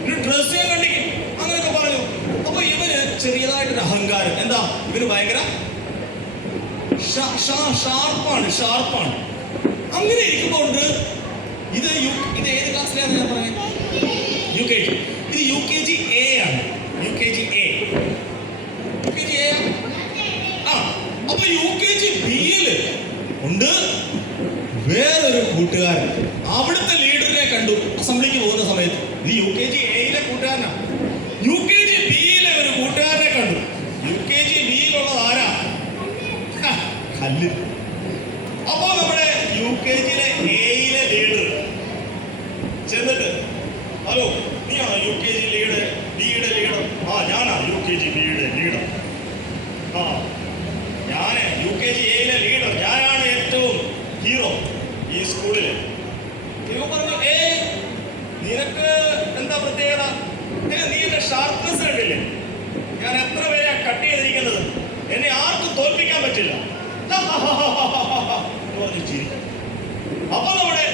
നിന്റെ ഡ്രസ് ഞാൻ കണ്ടിക്കും, അങ്ങനെയൊക്കെ പറഞ്ഞു. അപ്പൊ ഇവന് ചെറിയതായിട്ടൊരു അഹങ്കാരം. എന്താ? ഇവന് ഭയങ്കര ഷാർപ്പാണ്. അങ്ങനെ ഇരിക്കുമ്പോണ്ട് ഇത് ഏത് ക്ലാസ്സിലാണ് ഞാൻ പറയുന്നത്? UKG. ഇത് UKG A ആണ്. UKG A. അപ്പൊ UKG Bയില് ഉണ്ട് വേറൊരു കൂട്ടുകാരൻ. അവിടുത്തെ ലീഡറിനെ കണ്ടു അസംബ്ലിക്ക് പോകുന്ന സമയത്ത്. ഇത് UKG Aയിലെ കൂട്ടുകാരനാ. UKG Bയിലെ ഒരു കൂട്ടുകാരനെ കണ്ടു. UKG Bയിലുള്ളത് ആരാ? കല്ല്. അപ്പൊ നമ്മുടെ UKGയിലെ Aയിലെ ലീഡർ ചെന്നിട്ട്, ഹലോ, നീയാണോ UKG Bയുടെ ലീഡർ? ഞാനാ UKG Bയുടെ ലീഡർ. ഞാന് UKG Aയിലെ ലീഡർ. ഞാനാണ് ഏറ്റവും ഹീറോ ഈ സ്കൂളില്. ഇവ പറഞ്ഞു, നിനക്ക് എന്താ പ്രത്യേകത? നീ എന്റെ ഷാർപ്പ്നെസ് കണ്ടില്ലേ? ഞാൻ എത്ര പേരെ കട്ട് ചെയ്തിരിക്കുന്നത്. എന്നെ ആർക്കും തോൽപ്പിക്കാൻ പറ്റില്ല. അപ്പൊ നമ്മുടെ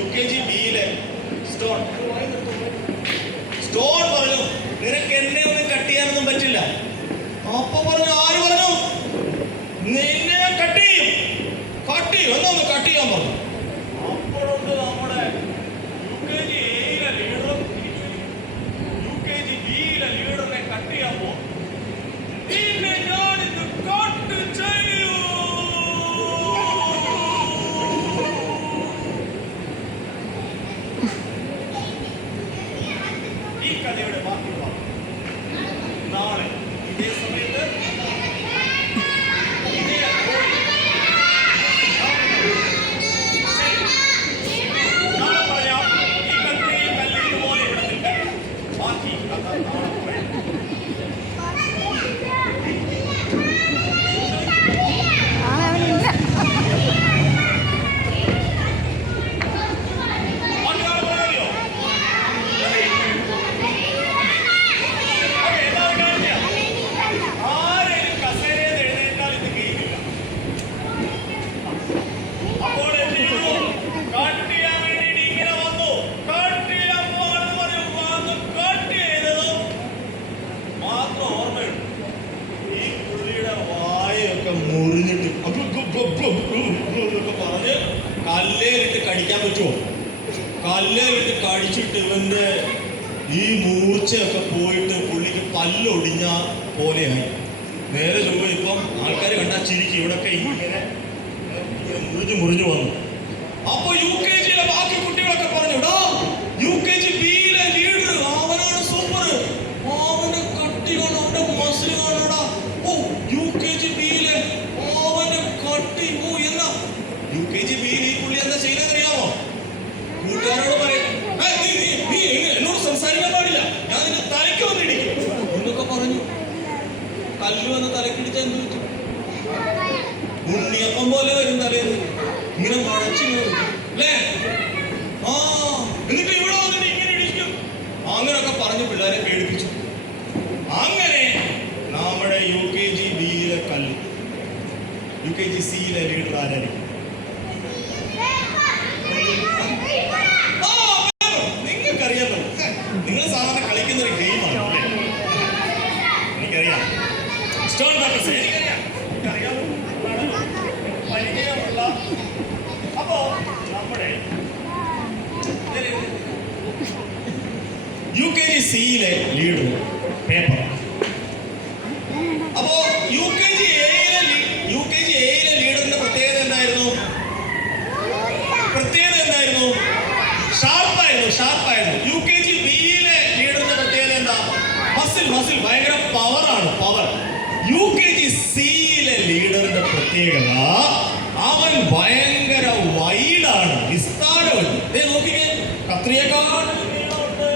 UKG Bയിലെ സ്റ്റോൺ പറഞ്ഞു, നിനക്ക് എന്നെ ഒന്നും കട്ട് ചെയ്യാനൊന്നും പറ്റില്ല. അപ്പൊ പറഞ്ഞു, ആര് പറഞ്ഞു? നിന്നെ കട്ട് ചെയ്യും. എന്നാ ഒന്ന് കട്ട് ചെയ്യാൻ പറഞ്ഞു. അപ്പോഴുണ്ട് നമ്മുടെ UKG Aയിലെ ലീഡറും UKG Bയിലെ ലീഡറിനെ കട്ട് ചെയ്യാൻ പോകും. ഞാനിന്ന് കട്ട് ചെയ്യൂ. ഈ കഥയുടെ ബാക്കി നാളെ ഇതേ സമയത്ത് കടിക്കാൻ പറ്റുമോ? കല്ലിട്ട് കടിച്ചിട്ട് ഇവന്റെ ഈ മൂർച്ചയൊക്കെ പോയിട്ട് പുള്ളിക്ക് പല്ലൊടിഞ്ഞ പോലെയായി. നേരെ ചൊവ്വ ഇപ്പം ആൾക്കാർ കണ്ടാ ചിരിക്കും. ഇവിടൊക്കെ ഇങ്ങനെ മുറിഞ്ഞു വന്നു. അപ്പൊ UKG ബാക്കി കുട്ടികളൊക്കെ പറഞ്ഞു, UKG ബിയിലെ ലീഡർ അവനാണ് സൂപ്പർ, അവന്റെ കട്ടി കാണോ, അവന്റെ മസിൽ കാണോടാ. ഓ UKG ബിയിലെ അവന്റെ കട്ടി. ഓ എന്നാ UKG ബിയിൽ ഈ പുള്ളി എന്താ ചെയ്യുന്നത് അറിയാമോ? കൂട്ടുകാരോട് പറയും, നീ എന്നോട് സംസാരിക്കാൻ പാടില്ല, ഞാൻ നിന്റെ തലയ്ക്ക് വന്നിടിക്കും എന്നൊക്കെ പറഞ്ഞു. കല്ല് വന്ന് തലക്കിടിച്ച എന്ത് പറ്റും? ഉണ്ണിയപ്പം പോലെ വരും തലേന്ന്, ഇങ്ങനെ മഴച്ചിങ്ങനെ അല്ലേ? എന്നിട്ട് ഇവിടെ വന്നിട്ട് ഇങ്ങനെ ഇടിക്കും. അങ്ങനെയൊക്കെ പറഞ്ഞ് പിള്ളേരെ പേടിപ്പിച്ചു. അങ്ങനെ നമ്മുടെ UKG ബിയിലെ കല്ല്, UKG സിയിലെ ലീഡർ ആരായിരിക്കും? നിങ്ങൾക്കറിയാമോ, നിങ്ങൾ സാധാരണ കളിക്കുന്ന ഒരു ഗെയിമാണ് അല്ലേ? എനിക്കറിയാം, സ്റ്റോൺ പേപ്പർ എനിക്കറിയാമോ, പരിചയമുള്ള. അപ്പോ നമ്മുടെ UKG സിയിലെ ലീഡർ പേപ്പർ. അപ്പോ UKG എയിലെ ലീഡറിന്റെ പ്രത്യേകത എന്തായിരുന്നു? ഷാർപ്പായിരുന്നു. UKG ബിയിലെ ലീഡറിന്റെ പ്രത്യേകത എന്താ? മസിൽ ഭയങ്കര പവറാണ്, പവർ. UKG സിയിലെ ലീഡറിന്റെ പ്രത്യേകത അവൻ ഭയങ്കര വൈഡാണ്, വിസ്താരമുണ്ട്. നോക്കിക്കേ, കത്രിയെക്കാട്ടിലും നീളമുണ്ട്,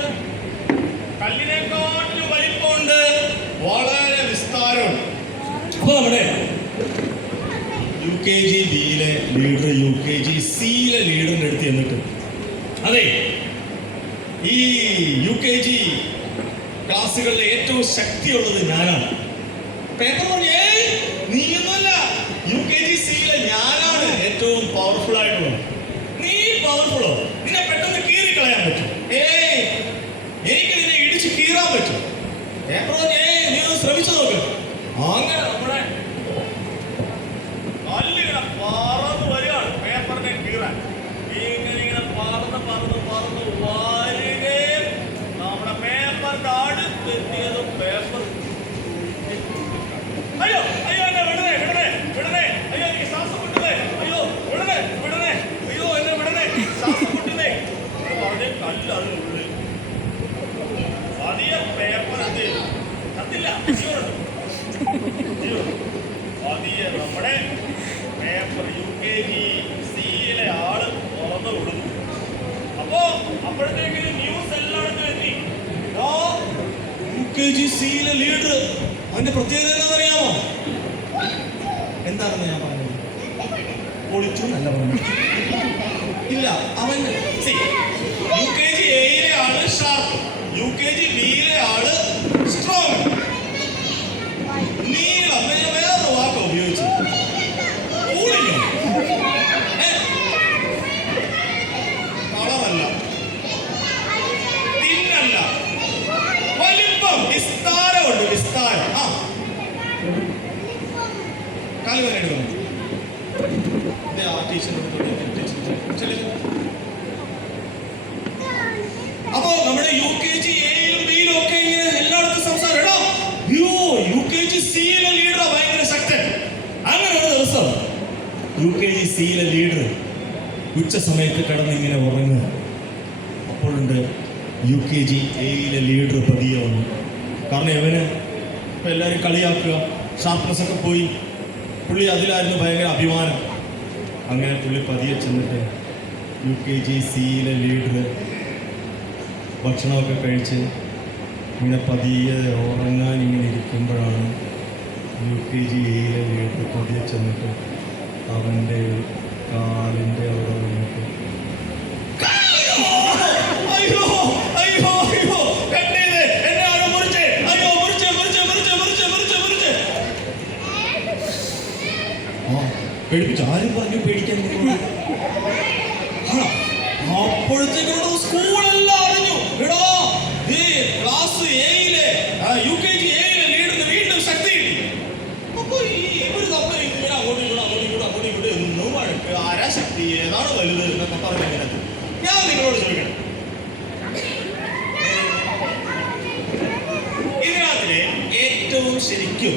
കല്ലിനെക്കാട്ടിലും വലിപ്പമുണ്ട്, വളരെ വിസ്താരമുണ്ട്. അപ്പൊ നമ്മുടെ UKG ബിയിലെ ലീഡർ UKG സിയിലെ ലീഡറിന്റെ അടുത്ത് എന്നിട്ട്, അതെ ഈ UKG ക്ലാസ്സുകളിലെ ഏറ്റവും ശക്തിയുള്ളത് ഞാനാണ്. പേപ്പർ പറഞ്ഞേ, നീയൊന്നുമല്ല, UKG സിയിലെ ഞാനാണ് ഏറ്റവും പവർഫുൾ ആയിട്ടുള്ളത്. നീ പവർഫുള്ളോ? നിന്നെ പെട്ടെന്ന് കീറിക്കളയാൻ പറ്റും. എനിക്ക് നിന്നെ ഇടിച്ച് കീറാൻ പറ്റും. പേപ്പർ പറഞ്ഞേ, നീ ഒന്ന് ശ്രമിച്ചു നോക്ക്. അങ്ങനെ നമ്മുടെ കല്ലിങ്ങനെ പറന്ന് വരികയാണ് പേപ്പറിനെ കീറാൻ. ഇങ്ങനെ പറന്ന് വരികയും നമ്മുടെ പേപ്പറിന്റെ അടുത്തെത്തിയതും പേപ്പർ അയ്യോ എന്നെ വിടണേ, അയ്യോ എനിക്ക് ശ്വാസം മുട്ടുന്നേ, അയ്യോ എന്നെ വിടണേ, ശ്വാസം മുട്ടുന്നേ പറഞ്ഞ കല്ല് അതിനുള്ളിൽ. പതിയെ പേപ്പർ എന്ത് ചെയ്തു? കത്തില്ല, പതിയെ നമ്മുടെ പേപ്പർ UKG സിയിലെ ആള് തുറന്നു വിടുന്നു. അപ്പോഴത്തേക്ക് ന്യൂസ് എല്ലായിടത്തും എത്തി. UKG സിയിലെ ലീഡർ, അവന്റെ പ്രത്യേകത എന്താണെന്നറിയാമോ? എന്താണെന്ന് ഞാൻ പറഞ്ഞത്? പൊളിച്ചു നല്ല പറഞ്ഞു. ഇല്ല, അവൻ UKG എയിലെ ആള് ഷാർപ്പ്, UKG ബിയിലെ ആള് സ്ട്രോങ്. നീളം, വേറെ വാക്ക് ഉപയോഗിച്ചു. കളറല്ല, തിന്നല്ല, വലിപ്പം, വിസ്താരമുണ്ട്, വിസ്താരം. കാലുവരെടുക്കണം. അപ്പോ നമ്മുടെ UKG എയിലും ബിയിലും ഒക്കെ ഇങ്ങനെ എല്ലായിടത്തും സംസാരം. UKG സിയിലെ ലീഡർ ഭയങ്കര ശക്തൻ. അങ്ങനെ ഒരു ദിവസം UKG സിയിലെ ലീഡർ ഉച്ച സമയത്ത് കിടന്നിങ്ങനെ ഉറങ്ങുക. അപ്പോഴുണ്ട് UKG എയിലെ ലീഡർ പതിയെ വന്നു. കാരണം ഇവന് ഇപ്പം എല്ലാവരും കളിയാക്കുക, ഷാർപ്പ്നെസ് ഒക്കെ പോയി. പുള്ളി അതിലായിരുന്നു ഭയങ്കര അഭിമാനം. അങ്ങനെ പുള്ളി പതിയെ ചെന്നിട്ട് UKG സിയിലെ ലീഡർ ഭക്ഷണമൊക്കെ കഴിച്ച് ഇങ്ങനെ പതിയെ ഉറങ്ങാൻ ഇങ്ങനെ ഇരിക്കുമ്പോഴാണ് UKG എയിലെ ലീഡർ പതിയെ ചെന്നിട്ട് അവൻ്റെ കാലിൻ്റെ അവിടെ വന്നിട്ട് പേടിപ്പിച്ചു. ആരും പറഞ്ഞു പേടിക്കാൻ? അപ്പോഴത്തേക്കും സ്കൂളെല്ലാം അറിഞ്ഞു. എടാ, ഈ ക്ലാസ് എയിലെ UKG എയിലെ ലീഡറിന് വീണ്ടും ശക്തി കിട്ടി. അപ്പൊ ഇവര് തമ്മിൽ ഇങ്ങനെ അങ്ങോട്ടും ഇങ്ങോട്ടും എന്നും വഴക്ക്, ആരാ ശക്തി, ഏതാണ് വലുത് എന്നൊക്കെ പറഞ്ഞിങ്ങനെ ശരിക്കും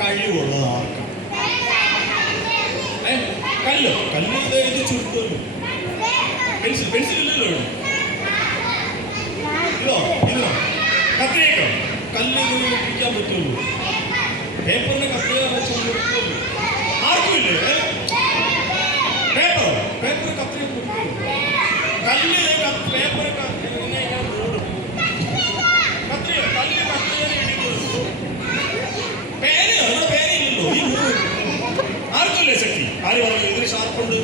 കഴിവുള്ളത് ആർക്കാണ്? കല്ലോ കല്ല് ഇത് ചുരുട്ടുമല്ലോ. പെൻസിൽ ഇല്ലല്ലോ. ഇതോ ഇതോ കത്രിയേക്കോ? കല്ല് ഇതിന് പിടിക്കാൻ പറ്റുള്ളൂ. പേപ്പറിന് കത്രിക വെച്ച് കൊടുക്കുമല്ലോ. ആർക്കും ഇല്ലേ? പേപ്പർ കത്രിക കല്ല് പേപ്പർ കത്രിക കല്ല് കത്രിക പേനയോ? നമ്മുടെ പേനയില്ലല്ലോ. ഈ ആർക്കുമില്ലേ ശക്തി? ആര് പറഞ്ഞു ഇതിന് ഷാർപ്പുണ്ട്,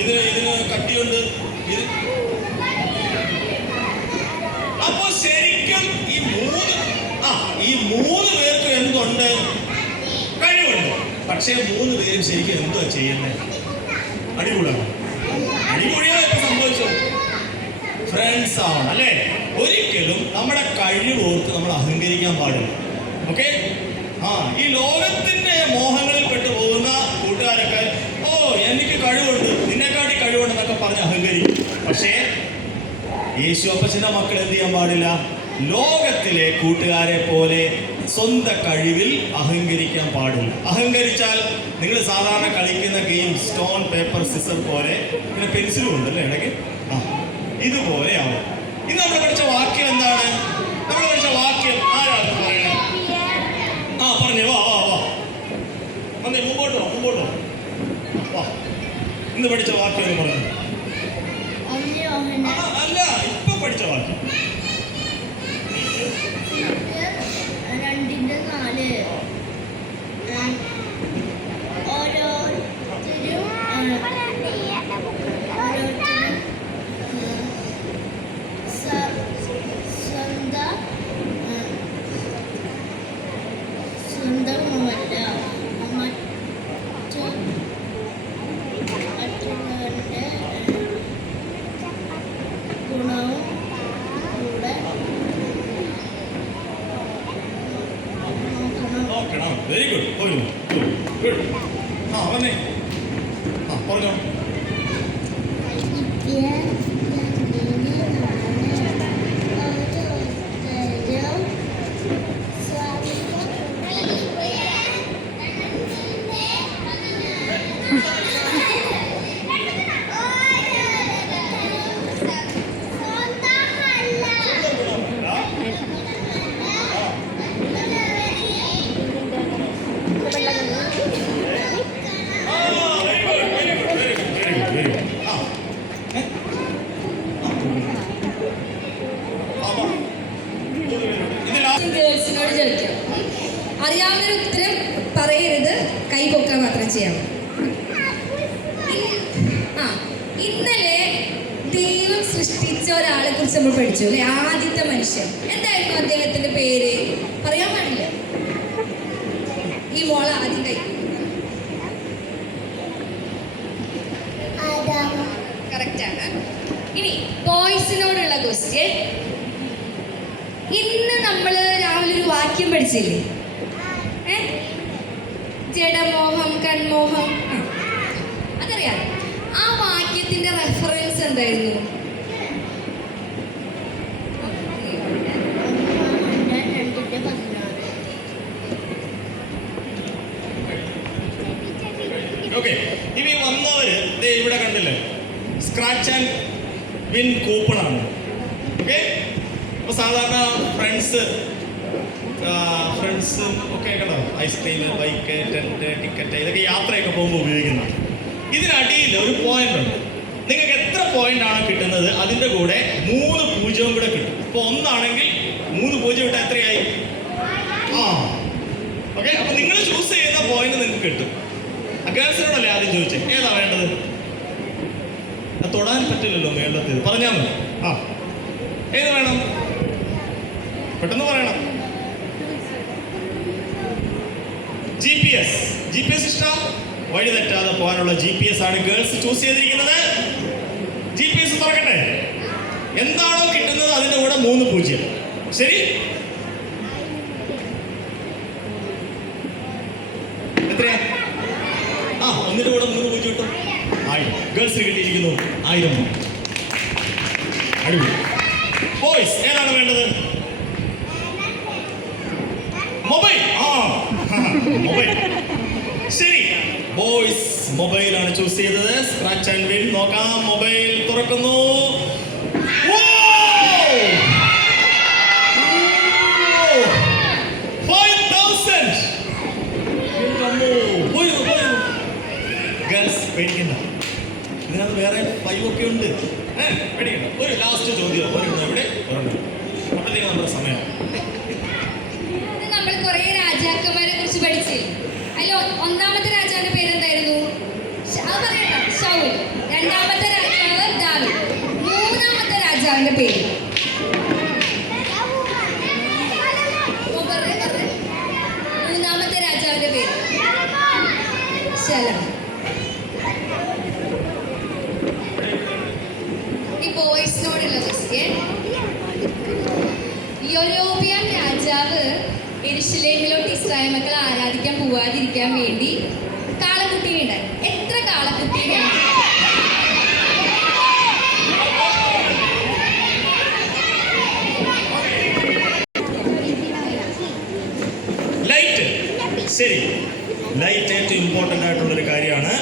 ഇതിന് കട്ടിയുണ്ട്? ഇത് അപ്പൊ ശരിക്കും ഈ മൂന്ന് പേർക്കും എന്തുണ്ട്? കഴിവുണ്ട്. പക്ഷേ മൂന്ന് പേരും ശരിക്കും എന്തുവാ ചെയ്യുന്നത്? അടികൂടാണ്. അടികൂടിയാൽ ഇപ്പൊ സംഭവിച്ചത് ഫ്രണ്ട്സ് ആണ് അല്ലേ? ഒരിക്കലും നമ്മുടെ കഴിവോർത്ത് നമ്മൾ അഹങ്കരിക്കാൻ പാടില്ല. ഓക്കെ? ഈ ലോകത്തിന്റെ മോഹങ്ങളിൽ പെട്ടു പോകുന്ന കൂട്ടുകാരൊക്കെ എനിക്ക് കഴിവുണ്ട്, നിന്നെക്കാട്ടി കഴിവുണ്ടെന്നൊക്കെ പറഞ്ഞ് അഹങ്കരിക്കും. പക്ഷേ യേശു അപ്പച്ചന്റെ മക്കൾ എന്ത് ചെയ്യാൻ പാടില്ല? ലോകത്തിലെ കൂട്ടുകാരെ പോലെ സ്വന്തം കഴിവിൽ അഹങ്കരിക്കാൻ പാടില്ല. അഹങ്കരിച്ചാൽ നിങ്ങൾ സാധാരണ കളിക്കുന്ന ഗെയിം സ്റ്റോൺ പേപ്പർ സിസർ പോലെ പിന്നെ പെൻസിലും ഉണ്ടല്ലേ ഇടയ്ക്ക്, ഇതുപോലെ ആവും. ഇന്ന് നമ്മൾ പഠിച്ച വാക്യം എന്താണ്? നമ്മൾ പഠിച്ച വാക്യം ആരാണ് പറയണേ? പറഞ്ഞു. വാ വാ വാ വന്നേ, മുമ്പോട്ടോ വാ. ഇന്ന് പഠിച്ച വാക്യം എന്ന് പറഞ്ഞു. അല്ല, ഇപ്പൊ പഠിച്ച വാക്യം. 2:4 സ്വന്തമല്ല മറ്റുള്ളവരുടെ ഗുണവും കൂടെ നോക്കണം. Very good. ഗുഡ്. വന്നേ. പറഞ്ഞോ. ഗേൾസിനോട് ചോദിക്കാം. അറിയാവുന്നൊരു ഉത്തരം പറയരുത്, കൈ പൊക്കാൻ മാത്രം ചെയ്യാം. ഇന്നലെ ദൈവം സൃഷ്ടിച്ച ഒരാളെ കുറിച്ച് നമ്മൾ പഠിച്ചു അല്ലെ? ആദ്യത്തെ മനുഷ്യൻ. എന്തായിരുന്നു അദ്ദേഹത്തിന്റെ പേര്? പറയാൻ പാടില്ല. ഈ മോളെ ആദ്യം കൈ. കറക്റ്റാണ്. ഇനി ബോയ്സിനോടുള്ള ക്വസ്റ്റ്യൻ. ഇന്ന് നമ്മൾ രാവിലെ ഒരു വാക്യം പഠിച്ചില്ലേ? ജഡമോഹം കൺമോഹം. അതറിയാം. ആ വാക്യത്തിന്റെ റെഫറൻസ് എന്തായിരുന്നു? ഓക്കെ, ഇനി വന്നവര് ഇവിടെ കണ്ടില്ലേ, സ്ക്രാച്ച് ആൻഡ് വിൻ കൂപ്പൺ ആണ്. ഓക്കെ, അപ്പൊ സാധാരണ ഫ്രണ്ട്സും ഒക്കെ കണ്ടോ, ഐസ്ക്രീം, ബൈക്ക്, ടെന്റ്, ടിക്കറ്റ്, ഇതൊക്കെ യാത്രയൊക്കെ പോകുമ്പോൾ ഉപയോഗിക്കുന്നതാണ്. ഇതിനടിയിൽ ഒരു പോയിന്റ് ഉണ്ട്. നിങ്ങൾക്ക് എത്ര പോയിന്റ് ആണോ കിട്ടുന്നത് അതിന്റെ കൂടെ 3 പൂജ്യവും കൂടെ കിട്ടും. ഇപ്പൊ 1 ആണെങ്കിൽ 3 പൂജ്യം ഇട്ടാൽ എത്രയായി? ഓക്കെ, അപ്പൊ നിങ്ങൾ ചൂസ് ചെയ്യുന്ന പോയിന്റ് നിങ്ങൾക്ക് കിട്ടും. ഗേൾസിനോടല്ലേ ആദ്യം ചോദിച്ചേ ഏതാ വേണ്ടത്? തൊടാൻ പറ്റില്ലല്ലോ മേളത്തേത്, പറഞ്ഞാൽ മതി. ഏത് വേണം? പെട്ടെന്ന് പറയണം. GPS ഇഷ്ടം? വഴി തെറ്റാതെ പോകാനുള്ള GPS ആണ് ഗേൾസ് ചൂസ് ചെയ്തിരിക്കുന്നത്. GPS തുറക്കട്ടെ. എന്താണോ കിട്ടുന്നത് അതിന്റെ കൂടെ 3 പൂജ്യം. ശരി, എത്രയാ? ഒന്നിന്റെ കൂടെ 3 പൂജ്യം കിട്ടും. 1000 ഗേൾസിന് കിട്ടിയിരിക്കുന്നു. 1000. അടിപൊളി. ബോയ്സ് ഏതാണ് വേണ്ടത്? മൊബൈൽ. മൊബൈൽ. ശരി, ബോയ്സ് മൊബൈലാണ് ചൂസ് ചെയ്തത്. Scratch and win. നോക്കാം, മൊബൈൽ തുറക്കുന്നു. Wow! 5,000. ഗേൾസ് പേടിക്കണ്ട, ഇതിനകത്ത് വേറെ 5 ഒക്കെ ഉണ്ട്. പേടിക്കണ്ട. ഒരു ലാസ്റ്റ് ചോദ്യം, ഒരെണ്ണം ഇവിടെ, ഒരെണ്ണം അപ്പോഴത്തേക്ക് നമ്മുടെ സമയം. ഇത് നമ്മൾ കുറെ രാജാക്കന്മാരെ കുറിച്ച് പഠിച്ചേ. അതിൽ ഒന്നാമത്തെ രാജാവിന്റെ പേരെന്തായിരുന്നു? അത് പറയട്ടോ, ശൗൽ. രണ്ടാമത്തെ രാജാവ് ദാവീദ്. മൂന്നാമത്തെ രാജാവിന്റെ പേര് മൂന്നാമത്തെ രാജാവിന്റെ പേര് ശലോമോൻ. ഈ ബോയ്സിനോടുള്ള ക്വസ്റ്റ്യൻ. യൊരോബിയാം രാജാവ് യെരൂശലേമിലോട്ട് ഇസ്രായേൽ മക്കൾ ആരാധിക്കാൻ പോവാതിരിക്കാൻ വേണ്ടി കാളക്കുട്ടീനെ ഉണ്ടായി. എത്ര കാളക്കുട്ടീനെ? ലൈറ്റ്. ശരി, ലൈറ്റ് ഏറ്റവും ഇമ്പോർട്ടന്റ് ആയിട്ടുള്ള ഒരു കാര്യമാണ്.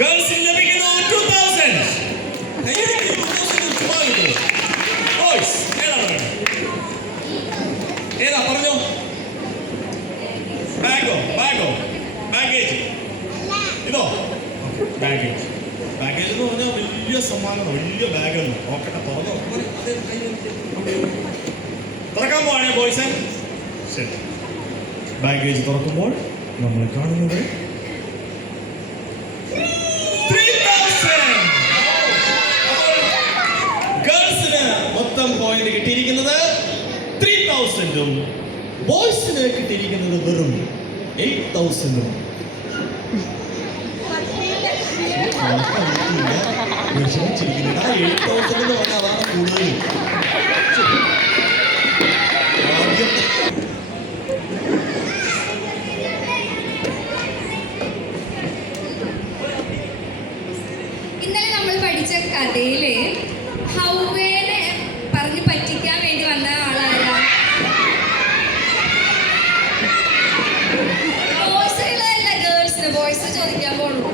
ഗേൾസിന് ലഭിക്കുന്നു 2,000. ബോയ്സ് ഏതാണ് വേണ്ടത്? ഏതാ പറഞ്ഞോ? ബാഗോ? ബാഗേജ്? ഇതോ? ബാഗേജ്. ബാഗേജ് എന്ന് പറഞ്ഞാൽ വലിയ സമ്മാനമാണ്, വലിയ ബാഗാണ്. നോക്കട്ടെ, തുറന്നോ? തുറക്കാൻ പോവാണേ ബോയ്സ്. ശരി, ബാഗേജ് തുറക്കുമ്പോൾ നമ്മൾ കാണുന്നത് 3,000. ഗേൾസിന് മൊത്തം പോയിന്റ് കിട്ടിയിരിക്കുന്നത് 3,000ഉം ബോയ്സിന് കിട്ടിയിരിക്കുന്നത് വെറും 8,000ഉം. വിഷമിച്ചിരിക്കുന്നത് 8,000 എന്ന് പറഞ്ഞാൽ അതാണ് കൂടുതൽ. ഇന്നലെ നമ്മൾ പഠിച്ച കഥയില് ഹൗവേനെ പറഞ്ഞ് പറ്റിക്കാൻ വേണ്ടി വന്ന ആളാരാ? ബോയ്സിനുള്ളതല്ല, ഗേൾസിന്. ബോയ്സ് ചോദിക്കാൻ പോണു.